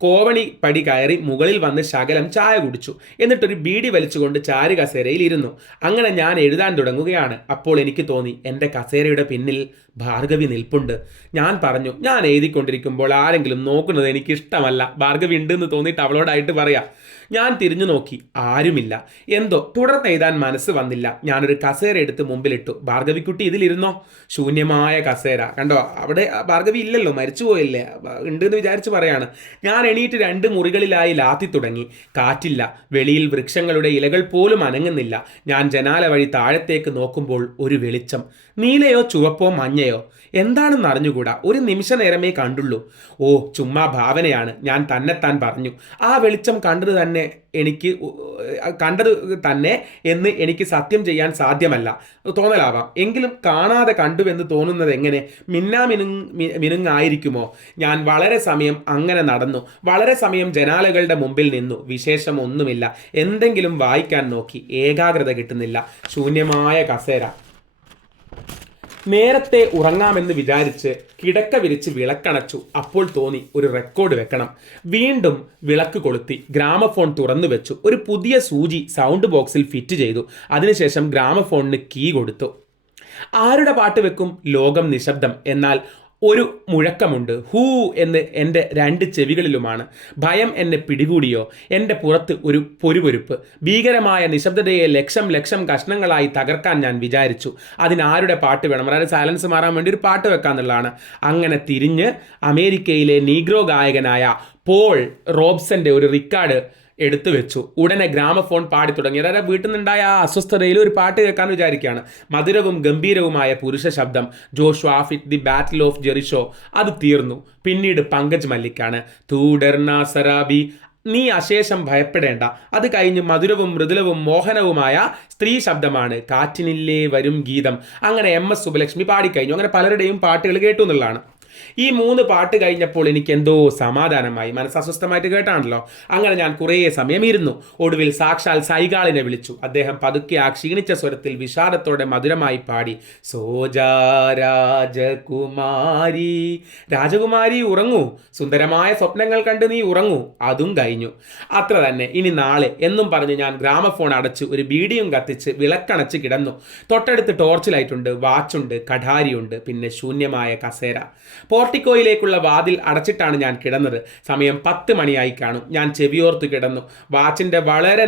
കോവണി പടി കയറി മുകളിൽ വന്ന് ശകലം ചായ കുടിച്ചു. എന്നിട്ടൊരു ബീഡി വലിച്ചുകൊണ്ട് ചാരു കസേരയിൽ ഇരുന്നു. അങ്ങനെ ഞാൻ എഴുതാൻ തുടങ്ങുകയാണ്. അപ്പോൾ എനിക്ക് തോന്നി എൻ്റെ കസേരയുടെ പിന്നിൽ ഭാർഗവി നിൽപ്പുണ്ട്. ഞാൻ പറഞ്ഞു, ഞാൻ എഴുതിക്കൊണ്ടിരിക്കുമ്പോൾ ആരെങ്കിലും നോക്കുന്നത് എനിക്കിഷ്ടമല്ല. ഭാർഗവി ഉണ്ടെന്ന് തോന്നിയിട്ട് അവളോടായിട്ട് പറയാം. ഞാൻ തിരിഞ്ഞു നോക്കി, ആരുമില്ല. എന്തോ തുടർന്ന് എഴുതാൻ മനസ്സ് വന്നില്ല. ഞാനൊരു കസേര എടുത്ത് മുമ്പിലിട്ടു. ഭാർഗവിക്കുട്ടി ഇതിലിരുന്നോ? ശൂന്യമായ കസേര. കണ്ടോ, അവിടെ ഭാർഗവി ഇല്ലല്ലോ, മരിച്ചുപോയില്ലേ, ഉണ്ടെന്ന് വിചാരിച്ച് പറയാണ്. ഞാൻ എണീറ്റ് 2 മുറികളിലായി ലാത്തി തുടങ്ങി. കാറ്റില്ല. വെളിയിൽ വൃക്ഷങ്ങളുടെ ഇലകൾ പോലും അനങ്ങുന്നില്ല. ഞാൻ ജനാല വഴി താഴത്തേക്ക് നോക്കുമ്പോൾ ഒരു വെളിച്ചം. നീലയോ ചുവപ്പോ മഞ്ഞയോ എന്താണെന്ന് അറിഞ്ഞുകൂടാ. ഒരു നിമിഷ നേരമേ കണ്ടുള്ളൂ. ഓ, ചുമ്മാ ഭാവനയാണ്, ഞാൻ തന്നെത്താൻ പറഞ്ഞു. ആ വെളിച്ചം കണ്ടത് തന്നെ എന്ന് എനിക്ക് സത്യം ചെയ്യാൻ സാധ്യമല്ല. തോന്നലാവാം, എങ്കിലും കാണാതെ കണ്ടുവെന്ന് തോന്നുന്നത് എങ്ങനെ? മിനുങ്ങായിരിക്കുമോ? ഞാൻ വളരെ സമയം അങ്ങനെ നടന്നു. വളരെ സമയം ജനാലകളുടെ മുമ്പിൽ നിന്നു. വിശേഷം ഒന്നുമില്ല. എന്തെങ്കിലും വായിക്കാൻ നോക്കി. ഏകാഗ്രത കിട്ടുന്നില്ല. ശൂന്യമായ കസേര. നേരത്തെ ഉറങ്ങാമെന്ന് വിചാരിച്ച് കിടക്ക വിരിച്ച് വിളക്കണച്ചു. അപ്പോൾ തോന്നി ഒരു റെക്കോർഡ് വെക്കണം. വീണ്ടും വിളക്ക് കൊളുത്തി. ഗ്രാമഫോൺ തുറന്നു വെച്ചു. ഒരു പുതിയ സൂചി സൗണ്ട് ബോക്സിൽ ഫിറ്റ് ചെയ്തു. അതിനുശേഷം ഗ്രാമഫോണിന് കീ കൊടുത്തു. ആരുടെ പാട്ട് വെക്കും? ലോകം നിശബ്ദം. എന്നാൽ ഒരു മുഴക്കമുണ്ട്. ഹൂ എന്ന് എൻ്റെ 2 ചെവികളിലുമാണ്. ഭയം എന്നെ പിടികൂടിയോ? എൻ്റെ പുറത്ത് ഒരു പൊരുപൊരുപ്പ്. ഭീകരമായ നിശബ്ദതയെ ലക്ഷം കഷ്ണങ്ങളായി തകർക്കാൻ ഞാൻ വിചാരിച്ചു. അതിനാരുടെ പാട്ട് വേണം? അതായത് സൈലൻസ് മാറാൻ വേണ്ടി ഒരു പാട്ട് വെക്കാന്നുള്ളതാണ്. അങ്ങനെ തിരിഞ്ഞ് അമേരിക്കയിലെ നീഗ്രോ ഗായകനായ പോൾ റോബ്സന്റെ ഒരു റെക്കോർഡ് എടുത്തു വെച്ചു. ഉടനെ ഗ്രാമഫോൺ പാടി തുടങ്ങി. അതായത് വീട്ടിൽ നിന്നുണ്ടായ ആ അസ്വസ്ഥതയിൽ ഒരു പാട്ട് കേൾക്കാൻ വിചാരിക്കുകയാണ്. മധുരവും ഗംഭീരവുമായ പുരുഷ ശബ്ദം. Joshua fit the battle of Jericho. അത് തീർന്നു. പിന്നീട് പങ്കജ് മല്ലിക്കാണ്. തൂഡർന സറാബി, നീ അശേഷം ഭയപ്പെടേണ്ട. അത് കഴിഞ്ഞ് മധുരവും മൃദുലവും മോഹനവുമായ സ്ത്രീ ശബ്ദമാണ്. കാറ്റിനില്ലേ വരും ഗീതം. അങ്ങനെ MS സുബ്ബലക്ഷ്മി പാടിക്കഴിഞ്ഞു. അങ്ങനെ പലരുടെയും പാട്ടുകൾ കേട്ടു എന്നുള്ളതാണ്. ഈ 3 പാട്ട് കഴിഞ്ഞപ്പോൾ എനിക്ക് എന്തോ സമാധാനമായി. മനസ്സ് അസ്വസ്ഥമായിട്ട് കേട്ടാണല്ലോ. അങ്ങനെ ഞാൻ കുറേ സമയം ഇരുന്നു. ഒടുവിൽ സാക്ഷാൽ സൈഗാളിനെ വിളിച്ചു. അദ്ദേഹം പതുക്കെ ആ ക്ഷീണിച്ച സ്വരത്തിൽ വിഷാദത്തോടെ മധുരമായി പാടി, സോജാ രാജകുമാരി. രാജകുമാരി ഉറങ്ങൂ, സുന്ദരമായ സ്വപ്നങ്ങൾ കണ്ട് നീ ഉറങ്ങൂ. അതും കഴിഞ്ഞു. അത്ര തന്നെ, ഇനി നാളെ എന്നും പറഞ്ഞ് ഞാൻ ഗ്രാമഫോൺ അടച്ചു ഒരു ബീഡിയും കത്തിച്ച് വിളക്കണച്ച് കിടന്നു. തൊട്ടടുത്ത് ടോർച്ച് ലൈറ്റുണ്ട്, വാച്ചുണ്ട്, കഠാരിയുണ്ട്, പിന്നെ ശൂന്യമായ കസേര. പോർട്ടിക്കോയിലേക്കുള്ള വാതിൽ അടച്ചിട്ടാണ് ഞാൻ കിടന്നത്. സമയം 10 മണിയായി കാണും. ഞാൻ ചെവിയോർത്ത് കിടന്നു. വാച്ചിൻ്റെ വളരെ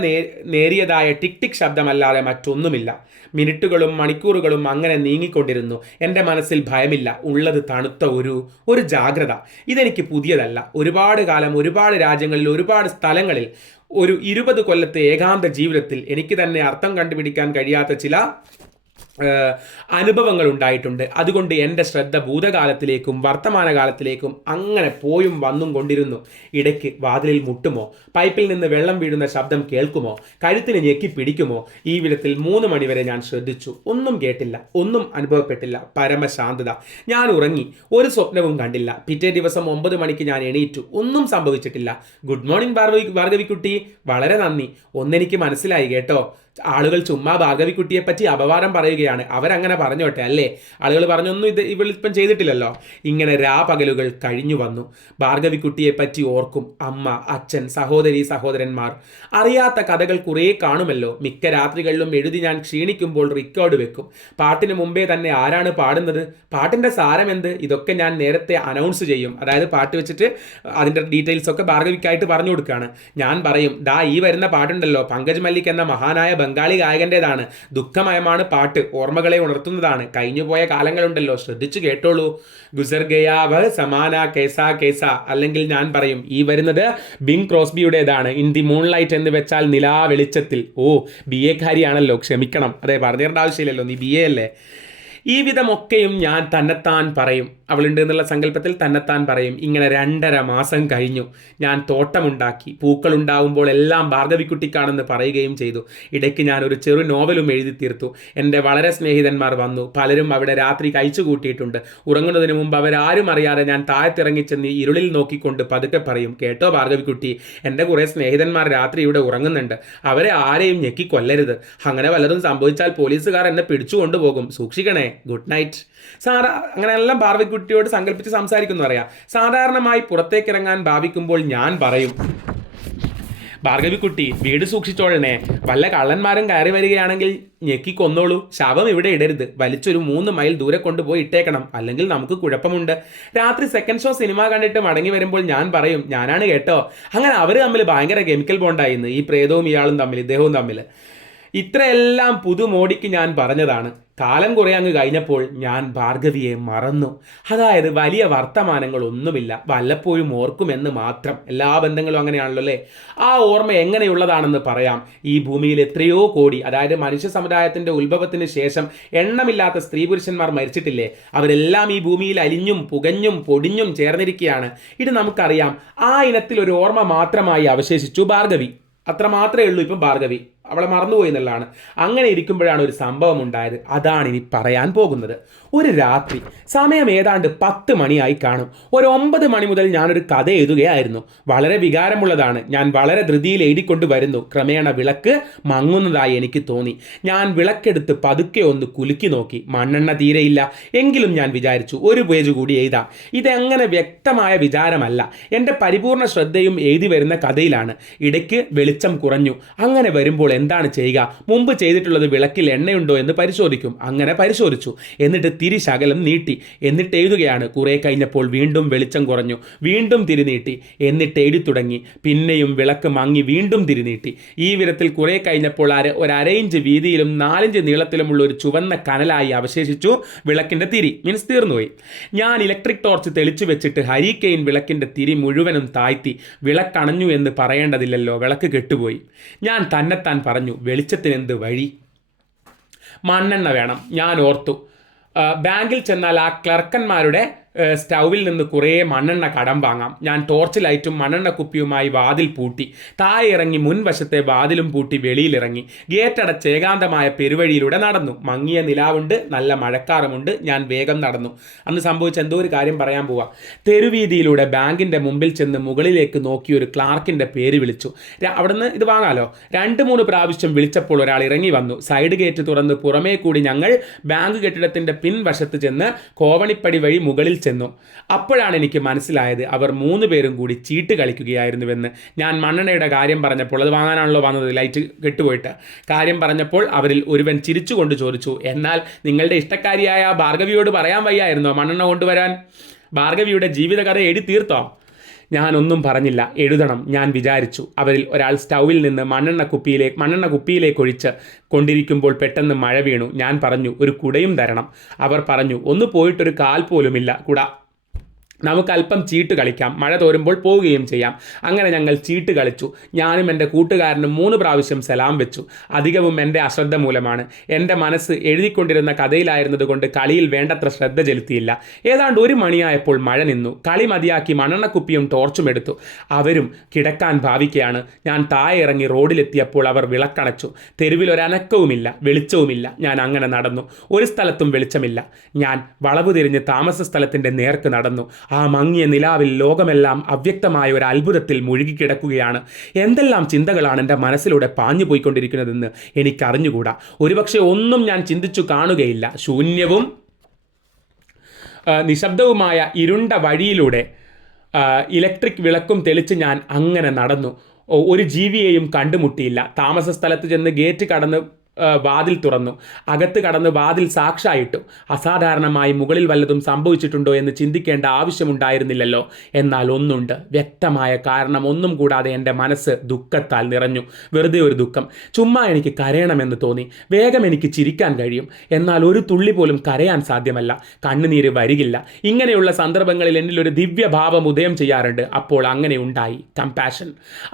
നേരിയതായ ടിക് ടിക് ശബ്ദമല്ലാതെ മറ്റൊന്നുമില്ല. മിനിറ്റുകളും മണിക്കൂറുകളും അങ്ങനെ നീങ്ങിക്കൊണ്ടിരുന്നു. എൻ്റെ മനസ്സിൽ ഭയമില്ല, ഉള്ളത് തണുത്ത ഒരു ജാഗ്രത. ഇതെനിക്ക് പുതിയതല്ല. ഒരുപാട് കാലം, ഒരുപാട് രാജ്യങ്ങളിൽ, ഒരുപാട് സ്ഥലങ്ങളിൽ, ഒരു 20 കൊല്ലത്തെ ഏകാന്ത ജീവിതത്തിൽ എനിക്ക് തന്നെ അർത്ഥം കണ്ടുപിടിക്കാൻ കഴിയാത്ത ചില അനുഭവങ്ങൾ ഉണ്ടായിട്ടുണ്ട്. അതുകൊണ്ട് എൻ്റെ ശ്രദ്ധ ഭൂതകാലത്തിലേക്കും വർത്തമാനകാലത്തിലേക്കും അങ്ങനെ പോയും വന്നും കൊണ്ടിരുന്നു. ഇടയ്ക്ക് വാതിലിൽ മുട്ടുമോ, പൈപ്പിൽ നിന്ന് വെള്ളം വീഴുന്ന ശബ്ദം കേൾക്കുമോ, കഴുത്തിന് ഞെക്കി പിടിക്കുമോ? ഈ വിധത്തിൽ 3 മണിവരെ ഞാൻ ശ്രദ്ധിച്ചു. ഒന്നും കേട്ടില്ല, ഒന്നും അനുഭവപ്പെട്ടില്ല. പരമശാന്തത. ഞാൻ ഉറങ്ങി, ഒരു സ്വപ്നവും കണ്ടില്ല. പിറ്റേ ദിവസം 9 മണിക്ക് ഞാൻ എണീറ്റു. ഒന്നും സംഭവിച്ചിട്ടില്ല. ഗുഡ് മോർണിംഗ് ഭാർഗവിക്കുട്ടി. വളരെ നന്ദി. ഒന്നെനിക്ക് മനസ്സിലായി കേട്ടോ. ആളുകൾ ചുമ്മാ ഭാർഗവിക്കുട്ടിയെ പറ്റി അപവാദം പറയുകയാണ്. അവരങ്ങനെ പറഞ്ഞോട്ടെ അല്ലേ? ആളുകൾ പറഞ്ഞൊന്നും ഇവളിപ്പം ചെയ്തിട്ടില്ലല്ലോ. ഇങ്ങനെ രാപകലുകൾ കഴിഞ്ഞു വന്നു. ഭാർഗവിക്കുട്ടിയെ പറ്റി ഓർക്കും. അമ്മ, അച്ഛൻ, സഹോദരി, സഹോദരന്മാർ. അറിയാത്ത കഥകൾ കുറേ കാണുമല്ലോ. മിക്ക രാത്രികളിലും എഴുതി ഞാൻ ക്ഷീണിക്കുമ്പോൾ റെക്കോർഡ് വെക്കും. പാട്ടിന് മുമ്പേ തന്നെ ആരാണ് പാടുന്നത്, പാട്ടിൻ്റെ സാരം എന്ത്, ഇതൊക്കെ ഞാൻ നേരത്തെ അനൗൺസ് ചെയ്യും. അതായത് പാട്ട് വെച്ചിട്ട് അതിൻ്റെ ഡീറ്റെയിൽസ് ഒക്കെ ഭാർഗവിക്കായിട്ട് പറഞ്ഞു കൊടുക്കുകയാണ്. ഞാൻ പറയും, ദാ ഈ വരുന്ന പാട്ടുണ്ടല്ലോ, പങ്കജ് മല്ലിക് എന്ന മഹാനായ ബംഗാളി ഗായകൻ്റെതാണ്. ദുഃഖമയമാണ് പാട്ട്, ഓർമ്മകളെ ഉണർത്തുന്നതാണ്. കഴിഞ്ഞുപോയ കാലങ്ങളുണ്ടല്ലോ, ശ്രദ്ധിച്ചു കേട്ടോളൂ. ഗുസർ ഗയാ വഹ് സമാന കേസാ കേസാ. അല്ലെങ്കിൽ ഞാൻ പറയും, ഈ വരുന്നത് ബിങ് ക്രോസ്ബിയുടേതാണ്. ഇൻ ദി മൂൺലൈറ്റ് എന്ന് വെച്ചാൽ നിലാ വെളിച്ചത്തിൽ. ഓ, BA കാരിയാണല്ലോ, ക്ഷമിക്കണം. അതെ, പറഞ്ഞേണ്ട ആവശ്യമില്ലല്ലോ, നീ BA അല്ലേ. ഈ വിധമൊക്കെയും ഞാൻ തന്നെത്താൻ പറയും. അവളുണ്ട് എന്നുള്ള സങ്കല്പത്തിൽ തന്നെത്താൻ പറയും. ഇങ്ങനെ 2.5 മാസം കഴിഞ്ഞു. ഞാൻ തോട്ടമുണ്ടാക്കി. പൂക്കളുണ്ടാവുമ്പോൾ എല്ലാം ഭാർഗവിക്കുട്ടിക്കാണെന്ന് പറയുകയും ചെയ്തു. ഇടയ്ക്ക് ഞാൻ ഒരു ചെറു നോവലും എഴുതി തീർത്തു. എൻ്റെ വളരെ സ്നേഹിതന്മാർ വന്നു. പലരും അവിടെ രാത്രി കഴിച്ചു കൂട്ടിയിട്ടുണ്ട്. ഉറങ്ങുന്നതിന് മുമ്പ് അവരാരും അറിയാതെ ഞാൻ താഴത്തിറങ്ങിച്ചെന്ന് ഇരുളിൽ നോക്കിക്കൊണ്ട് പതുക്കെ പറയും, കേട്ടോ ഭാർഗവിക്കുട്ടി, എൻ്റെ കുറേ സ്നേഹിതന്മാർ രാത്രി ഇവിടെ ഉറങ്ങുന്നുണ്ട്. അവരെ ആരെയും ഞെക്കി കൊല്ലരുത്. അങ്ങനെ വല്ലതും സംഭവിച്ചാൽ പോലീസുകാർ എന്നെ പിടിച്ചു കൊണ്ടുപോകും. സൂക്ഷിക്കണേ. Good night. അങ്ങനെയെല്ലാം ഭാർഗവിക്കുട്ടിയോട് സങ്കല്പിച്ച് സംസാരിക്കുന്നു പറയാം. സാധാരണമായി പുറത്തേക്കിറങ്ങാൻ ഭാവിക്കുമ്പോൾ ഞാൻ പറയും, ഭാർഗവിക്കുട്ടി, വീട് സൂക്ഷിച്ചോളണേ. വല്ല കള്ളന്മാരും കയറി വരികയാണെങ്കിൽ ഞെക്കിക്കൊന്നോളൂ. ശവം ഇവിടെ ഇടരുത്. വലിച്ചൊരു 3 മൈൽ ദൂരെ കൊണ്ടുപോയി ഇട്ടേക്കണം, അല്ലെങ്കിൽ നമുക്ക് കുഴപ്പമുണ്ട്. രാത്രി സെക്കൻഡ് ഷോ സിനിമ കണ്ടിട്ട് മടങ്ങി വരുമ്പോൾ ഞാൻ പറയും, ഞാനാണ് കേട്ടോ. അങ്ങനെ അവർ തമ്മിൽ ഭയങ്കര കെമിക്കൽ ബോണ്ടായിരുന്നു, ഈ പ്രേതവും ഇയാളും തമ്മിൽ, ഇദ്ദേഹവും തമ്മിൽ. ഇത്രയെല്ലാം പുതുമോടിക്ക് ഞാൻ പറഞ്ഞതാണ്. കാലം കുറേ അങ്ങ് കഴിഞ്ഞപ്പോൾ ഞാൻ ഭാർഗവിയെ മറന്നു. അതായത് വലിയ വർത്തമാനങ്ങളൊന്നുമില്ല, വല്ലപ്പോഴും ഓർക്കുമെന്ന് മാത്രം. എല്ലാ ബന്ധങ്ങളും അങ്ങനെയാണല്ലോ അല്ലേ. ആ ഓർമ്മ എങ്ങനെയുള്ളതാണെന്ന് പറയാം. ഈ ഭൂമിയിൽ എത്രയോ കോടി, അതായത് മനുഷ്യ സമുദായത്തിൻ്റെ ഉത്ഭവത്തിന് ശേഷം എണ്ണമില്ലാത്ത സ്ത്രീ പുരുഷന്മാർ മരിച്ചിട്ടില്ലേ? അവരെല്ലാം ഈ ഭൂമിയിൽ അലിഞ്ഞും പുകഞ്ഞും പൊടിഞ്ഞും ചേർന്നിരിക്കുകയാണ്. ഇത് നമുക്കറിയാം. ആ ഇനത്തിൽ ഒരു ഓർമ്മ മാത്രമായി അവശേഷിച്ചു ഭാർഗവി. അത്ര മാത്രമേ ഉള്ളൂ ഇപ്പം ഭാർഗവി. അവളെ മറന്നുപോയി എന്നുള്ളതാണ്. അങ്ങനെ ഇരിക്കുമ്പോഴാണ് ഒരു സംഭവം ഉണ്ടായത്. അതാണ് ഇനി പറയാൻ പോകുന്നത്. ഒരു രാത്രി, സമയം ഏതാണ്ട് 10 മണിയായി കാണും. ഒരു 9 മണി മുതൽ ഞാനൊരു കഥ എഴുതുകയായിരുന്നു. വളരെ വികാരമുള്ളതാണ്. ഞാൻ വളരെ ധൃതിയിൽ എഴുതിക്കൊണ്ട് വരുന്നു. ക്രമേണ വിളക്ക് മങ്ങുന്നതായി എനിക്ക് തോന്നി. ഞാൻ വിളക്കെടുത്ത് പതുക്കെ ഒന്ന് കുലുക്കി നോക്കി. മണ്ണെണ്ണ തീരെയില്ല. എങ്കിലും ഞാൻ വിചാരിച്ചു, ഒരു പേജ് കൂടി എഴുതാം. ഇതെങ്ങനെ വ്യക്തമായ വിചാരമല്ല, എൻ്റെ പരിപൂർണ ശ്രദ്ധയും എഴുതി വരുന്ന കഥയിലാണ്. ഇടയ്ക്ക് വെളിച്ചം കുറഞ്ഞു. അങ്ങനെ വരുമ്പോൾ എന്താണ് ചെയ്യുക? മുമ്പ് ചെയ്തിട്ടുള്ളത് വിളക്കിൽ എണ്ണയുണ്ടോ എന്ന് പരിശോധിക്കും. അങ്ങനെ പരിശോധിച്ചു. എന്നിട്ട് തിരി ശകലം നീട്ടി. എന്നിട്ട് എഴുതുകയാണ്. കുറേ കഴിഞ്ഞപ്പോൾ വീണ്ടും വെളിച്ചം കുറഞ്ഞു. വീണ്ടും തിരിനീട്ടി. എന്നിട്ട് എഴുതി തുടങ്ങി. പിന്നെയും വിളക്ക് മങ്ങി. വീണ്ടും തിരിനീട്ടി. ഈ വിധത്തിൽ കുറേ കഴിഞ്ഞപ്പോൾ ഒരു 1/2 ഇഞ്ച് വീതിയിലും 4 ഇഞ്ച് നീളത്തിലുമുള്ള ഒരു ചുവന്ന കനലായി അവശേഷിച്ചു വിളക്കിൻ്റെ തിരി. മീൻസ് തീർന്നുപോയി. ഞാൻ ഇലക്ട്രിക് ടോർച്ച് തെളിച്ചു വെച്ചിട്ട് ഹരിക്കെയിൻ വിളക്കിൻ്റെ തിരി മുഴുവനും താഴ്ത്തി. വിളക്കണഞ്ഞു എന്ന് പറയേണ്ടതില്ലല്ലോ, വിളക്ക് കെട്ടുപോയി. ഞാൻ തന്നെത്താൻ പറഞ്ഞു, വെളിച്ചത്തിനെന്ത് വഴി? മണ്ണെണ്ണ വേണം. ഞാൻ ഓർത്തു, ബാങ്കിൽ ചെന്നാൽ ആ ക്ലർക്കന്മാരുടെ സ്റ്റൗവിൽ നിന്ന് കുറേ മണ്ണെണ്ണ കടം വാങ്ങാം. ഞാൻ ടോർച്ച് ലൈറ്റും മണ്ണെണ്ണ കുപ്പിയുമായി വാതിൽ പൂട്ടി. താഴെ ഇറങ്ങി മുൻവശത്തെ വാതിലും പൂട്ടി വെളിയിലിറങ്ങി. ഗേറ്റ് അടച്ച് ഏകാന്തമായ പെരുവഴിയിലൂടെ നടന്നു. മങ്ങിയ നിലാവുണ്ട്, നല്ല മഴക്കാറുമുണ്ട്. ഞാൻ വേഗം നടന്നു. അന്ന് സംഭവിച്ച എന്തോ ഒരു കാര്യം പറയാൻ പോവാ. തെരുവീതിയിലൂടെ ബാങ്കിൻ്റെ മുമ്പിൽ ചെന്ന് മുകളിലേക്ക് നോക്കി ഒരു ക്ലാർക്കിൻ്റെ പേര് വിളിച്ചു. അവിടുന്ന് ഇത് വാങ്ങാലോ. 2-3 പ്രാവശ്യം വിളിച്ചപ്പോൾ ഒരാൾ ഇറങ്ങി വന്നു. സൈഡ് ഗേറ്റ് തുറന്ന് പുറമേ കൂടി ഞങ്ങൾ ബാങ്ക് കെട്ടിടത്തിൻ്റെ പിൻവശത്ത് ചെന്ന് കോവണിപ്പടി വഴി മുകളിൽ ചെന്നു. അപ്പോഴാണ് എനിക്ക് മനസ്സിലായത് അവർ 3 പേരും കൂടി ചീട്ട് കളിക്കുകയായിരുന്നുവെന്ന്. ഞാൻ മണ്ണെണ്ണയുടെ കാര്യം പറഞ്ഞപ്പോൾ, അത് വാങ്ങാനാണല്ലോ വന്നത്, ലൈറ്റ് കെട്ടുപോയിട്ട്, കാര്യം പറഞ്ഞപ്പോൾ അവരിൽ ഒരുവൻ ചിരിച്ചുകൊണ്ട് ചോദിച്ചു, എന്നാൽ നിങ്ങളുടെ ഇഷ്ടക്കാരിയായ ഭാർഗവിയോട് പറയാൻ വയ്യായിരുന്നോ മണ്ണെണ്ണ കൊണ്ടുവരാൻ? ഭാർഗവിയുടെ ജീവിതകഥ എഴുതി തീർത്തോ? ഞാനൊന്നും പറഞ്ഞില്ല. എഴുതണം ഞാൻ വിചാരിച്ചു. അവരിൽ ഒരാൾ സ്റ്റൗവിൽ നിന്ന് മണ്ണെണ്ണ കുപ്പിയിലേക്ക് ഒഴിച്ച് കൊണ്ടിരിക്കുമ്പോൾ പെട്ടെന്ന് മഴ വീണു. ഞാൻ പറഞ്ഞു, ഒരു കുടയും തരണം. അവർ പറഞ്ഞു, ഒന്ന് പോയിട്ടൊരു കാൽ പോലുമില്ല കുട. നമുക്കല്പം ചീട്ട് കളിക്കാം, മഴ തോരുമ്പോൾ പോവുകയും ചെയ്യാം. അങ്ങനെ ഞങ്ങൾ ചീട്ട് കളിച്ചു. ഞാനും എൻ്റെ കൂട്ടുകാരനും 3 പ്രാവശ്യം സലാം വെച്ചു. അധികവും എൻ്റെ അശ്രദ്ധ മൂലമാണ്. എൻ്റെ മനസ്സ് എഴുതിക്കൊണ്ടിരുന്ന കഥയിലായിരുന്നത് കൊണ്ട് കളിയിൽ വേണ്ടത്ര ശ്രദ്ധ ചെലുത്തിയില്ല. ഏതാണ്ട് 1 മണിയായപ്പോൾ മഴ നിന്നു. കളി മതിയാക്കി മണ്ണെണ്ണക്കുപ്പിയും ടോർച്ചും എടുത്തു. അവരും കിടക്കാൻ ഭാവിക്കുകയാണ്. ഞാൻ താഴെ ഇറങ്ങി റോഡിലെത്തിയപ്പോൾ അവർ വിളക്കണച്ചു. തെരുവിൽ ഒരനക്കവുമില്ല, വെളിച്ചവുമില്ല. ഞാൻ അങ്ങനെ നടന്നു. ഒരു സ്ഥലത്തും വെളിച്ചമില്ല. ഞാൻ വളവ് തിരിഞ്ഞ് താമസ സ്ഥലത്തിൻ്റെ നേർക്ക് നടന്നു. ആ മങ്ങിയ നിലാവിൽ ലോകമെല്ലാം അവ്യക്തമായ ഒരു അത്ഭുതത്തിൽ മുഴുകിക്കിടക്കുകയാണ്. എന്തെല്ലാം ചിന്തകളാണ് എൻ്റെ മനസ്സിലൂടെ പാഞ്ഞു പോയിക്കൊണ്ടിരിക്കുന്നതെന്ന് എനിക്കറിഞ്ഞുകൂടാ. ഒരുപക്ഷെ ഒന്നും ഞാൻ ചിന്തിച്ചു കാണുകയില്ല. ശൂന്യവും നിശബ്ദവുമായ ഇരുണ്ട വഴിയിലൂടെ ഇലക്ട്രിക് വിളക്കും തെളിച്ച് ഞാൻ അങ്ങനെ നടന്നു. ഒരു ജീവിയെയും കണ്ടുമുട്ടിയില്ല. താമസ സ്ഥലത്ത് ചെന്ന് ഗേറ്റ് കടന്ന് വാതിൽ തുറന്നു. അകത്ത് കടന്ന് വാതിൽ സാക്ഷായിട്ടു. അസാധാരണമായി മുകളിൽ വല്ലതും സംഭവിച്ചിട്ടുണ്ടോ എന്ന് ചിന്തിക്കേണ്ട ആവശ്യമുണ്ടായിരുന്നില്ലല്ലോ. എന്നാൽ ഒന്നുണ്ട്, വ്യക്തമായ കാരണം ഒന്നും കൂടാതെ എൻ്റെ മനസ്സ് ദുഃഖത്താൽ നിറഞ്ഞു. വെറുതെ ഒരു ദുഃഖം. ചുമ്മാ എനിക്ക് കരയണമെന്ന് തോന്നി. വേഗം എനിക്ക് ചിരിക്കാൻ കഴിയും, എന്നാൽ ഒരു തുള്ളി പോലും കരയാൻ സാധ്യമല്ല. കണ്ണുനീര് വരികില്ല. ഇങ്ങനെയുള്ള സന്ദർഭങ്ങളിൽ എന്നിലൊരു ദിവ്യഭാവം ഉദയം ചെയ്യാറുണ്ട്. അപ്പോൾ അങ്ങനെ ഉണ്ടായി കമ്പാഷൻ.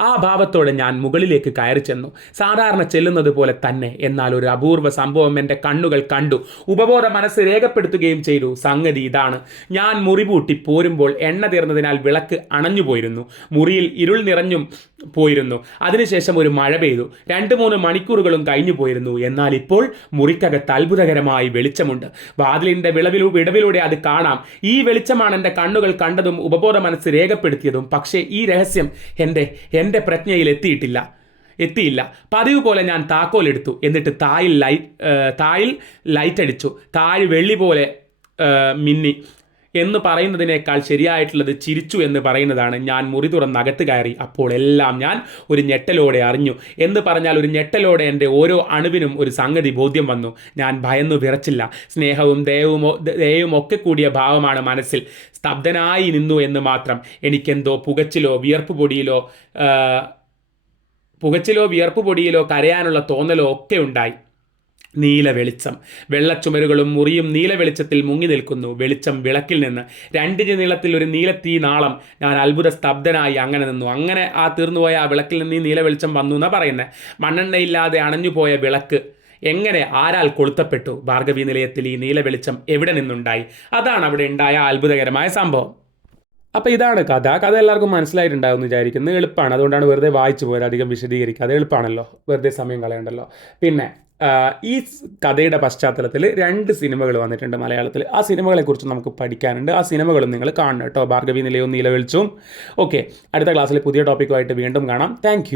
ആ ഭാവത്തോടെ ഞാൻ മുകളിലേക്ക് കയറി ചെന്നു. സാധാരണ ചെല്ലുന്നത് പോലെ തന്നെ. എന്നാൽ ഒരു അപൂർവ സംഭവം എൻ്റെ കണ്ണുകൾ കണ്ടു. ഉപബോധ മനസ്സ് രേഖപ്പെടുത്തുകയും ചെയ്തു. സംഗതി ഇതാണ്. ഞാൻ മുറി പൂട്ടി പോരുമ്പോൾ എണ്ണ തീർന്നതിനാൽ വിളക്ക് അണഞ്ഞുപോയിരുന്നു. മുറിയിൽ ഇരുൾ നിറഞ്ഞും പോയിരുന്നു. അതിനുശേഷം ഒരു മഴ പെയ്തു. 2-3 മണിക്കൂറുകളും കഴിഞ്ഞു പോയിരുന്നു. എന്നാൽ ഇപ്പോൾ മുറിക്കകത്ത് അത്ഭുതകരമായി വെളിച്ചമുണ്ട്. വാതിലിൻ്റെ വിടവിലൂടെ അത് കാണാം. ഈ വെളിച്ചമാണ് എൻ്റെ കണ്ണുകൾ കണ്ടതും ഉപബോധ മനസ്സ് രേഖപ്പെടുത്തിയതും. പക്ഷേ ഈ രഹസ്യം എൻ്റെ പ്രജ്ഞയിൽ എത്തിയില്ല. പതിവ് പോലെ ഞാൻ താക്കോലെടുത്തു. എന്നിട്ട് തായിൽ ലൈറ്റ് അടിച്ചു. താഴ് വെള്ളി പോലെ മിന്നി എന്ന് പറയുന്നതിനേക്കാൾ ശരിയായിട്ടുള്ളത് ചിരിച്ചു എന്ന് പറയുന്നതാണ്. ഞാൻ മുറി തുറന്ന് അകത്ത് കയറി. അപ്പോൾ എല്ലാം ഞാൻ ഒരു ഞെട്ടലോടെ അറിഞ്ഞു. എന്ന് പറഞ്ഞാൽ ഒരു ഞെട്ടലോടെ എൻ്റെ ഓരോ അണുവിനും ഒരു സംഗതി ബോധ്യം വന്നു. ഞാൻ ഭയന്നു വിറച്ചില്ല. സ്നേഹവും ദയവും ഒക്കെ കൂടിയ ഭാവമാണ് മനസ്സിൽ. സ്തബ്ധനായി നിന്നു എന്ന് മാത്രം. എനിക്കെന്തോ പുകച്ചിലോ വിയർപ്പ് പൊടിയിലോ കരയാനുള്ള തോന്നലോ ഒക്കെ ഉണ്ടായി. നീല വെളിച്ചം. വെള്ളച്ചുമരുകളും മുറിയും നീല വെളിച്ചത്തിൽ മുങ്ങി നിൽക്കുന്നു. വെളിച്ചം വിളക്കിൽ നിന്ന് 2 ഇഞ്ച് നീളത്തിൽ ഒരു നീലത്തീ നാളം. ഞാൻ അത്ഭുത സ്തബ്ധനായി അങ്ങനെ നിന്നു. അങ്ങനെ തീർന്നുപോയ ആ വിളക്കിൽ നിന്ന് ഈ നീല വെളിച്ചം വന്നു എന്നാണ് പറയുന്നത്. മണ്ണെണ്ണയില്ലാതെ അണഞ്ഞുപോയ വിളക്ക് എങ്ങനെ ആരാൽ കൊളുത്തപ്പെട്ടു? ഭാർഗവി നിലയത്തിൽ ഈ നീല വെളിച്ചം എവിടെ നിന്നുണ്ടായി? അതാണ് അവിടെ ഉണ്ടായ അത്ഭുതകരമായ സംഭവം. അപ്പോൾ ഇതാണ് കഥ എല്ലാവർക്കും മനസ്സിലായിട്ടുണ്ടാവും എന്ന് വിചാരിക്കുന്നു. എളുപ്പമാണ്, അതുകൊണ്ടാണ് വെറുതെ വായിച്ചു പോയത്, അധികം വിശദീകരിക്കുക. അത് എളുപ്പമാണല്ലോ, വെറുതെ സമയം കളയണ്ടല്ലോ. പിന്നെ ഈ കഥയുടെ പശ്ചാത്തലത്തിൽ 2 സിനിമകൾ വന്നിട്ടുണ്ട് മലയാളത്തിൽ. ആ സിനിമകളെക്കുറിച്ച് നമുക്ക് പഠിക്കാനുണ്ട്. ആ സിനിമകളും നിങ്ങൾ കാണണം കേട്ടോ. ഭാർഗവി നിലയവും നീല വെളിച്ചവും. ഓക്കെ, അടുത്ത ക്ലാസ്സിൽ പുതിയ ടോപ്പിക്കുമായിട്ട് വീണ്ടും കാണാം. താങ്ക്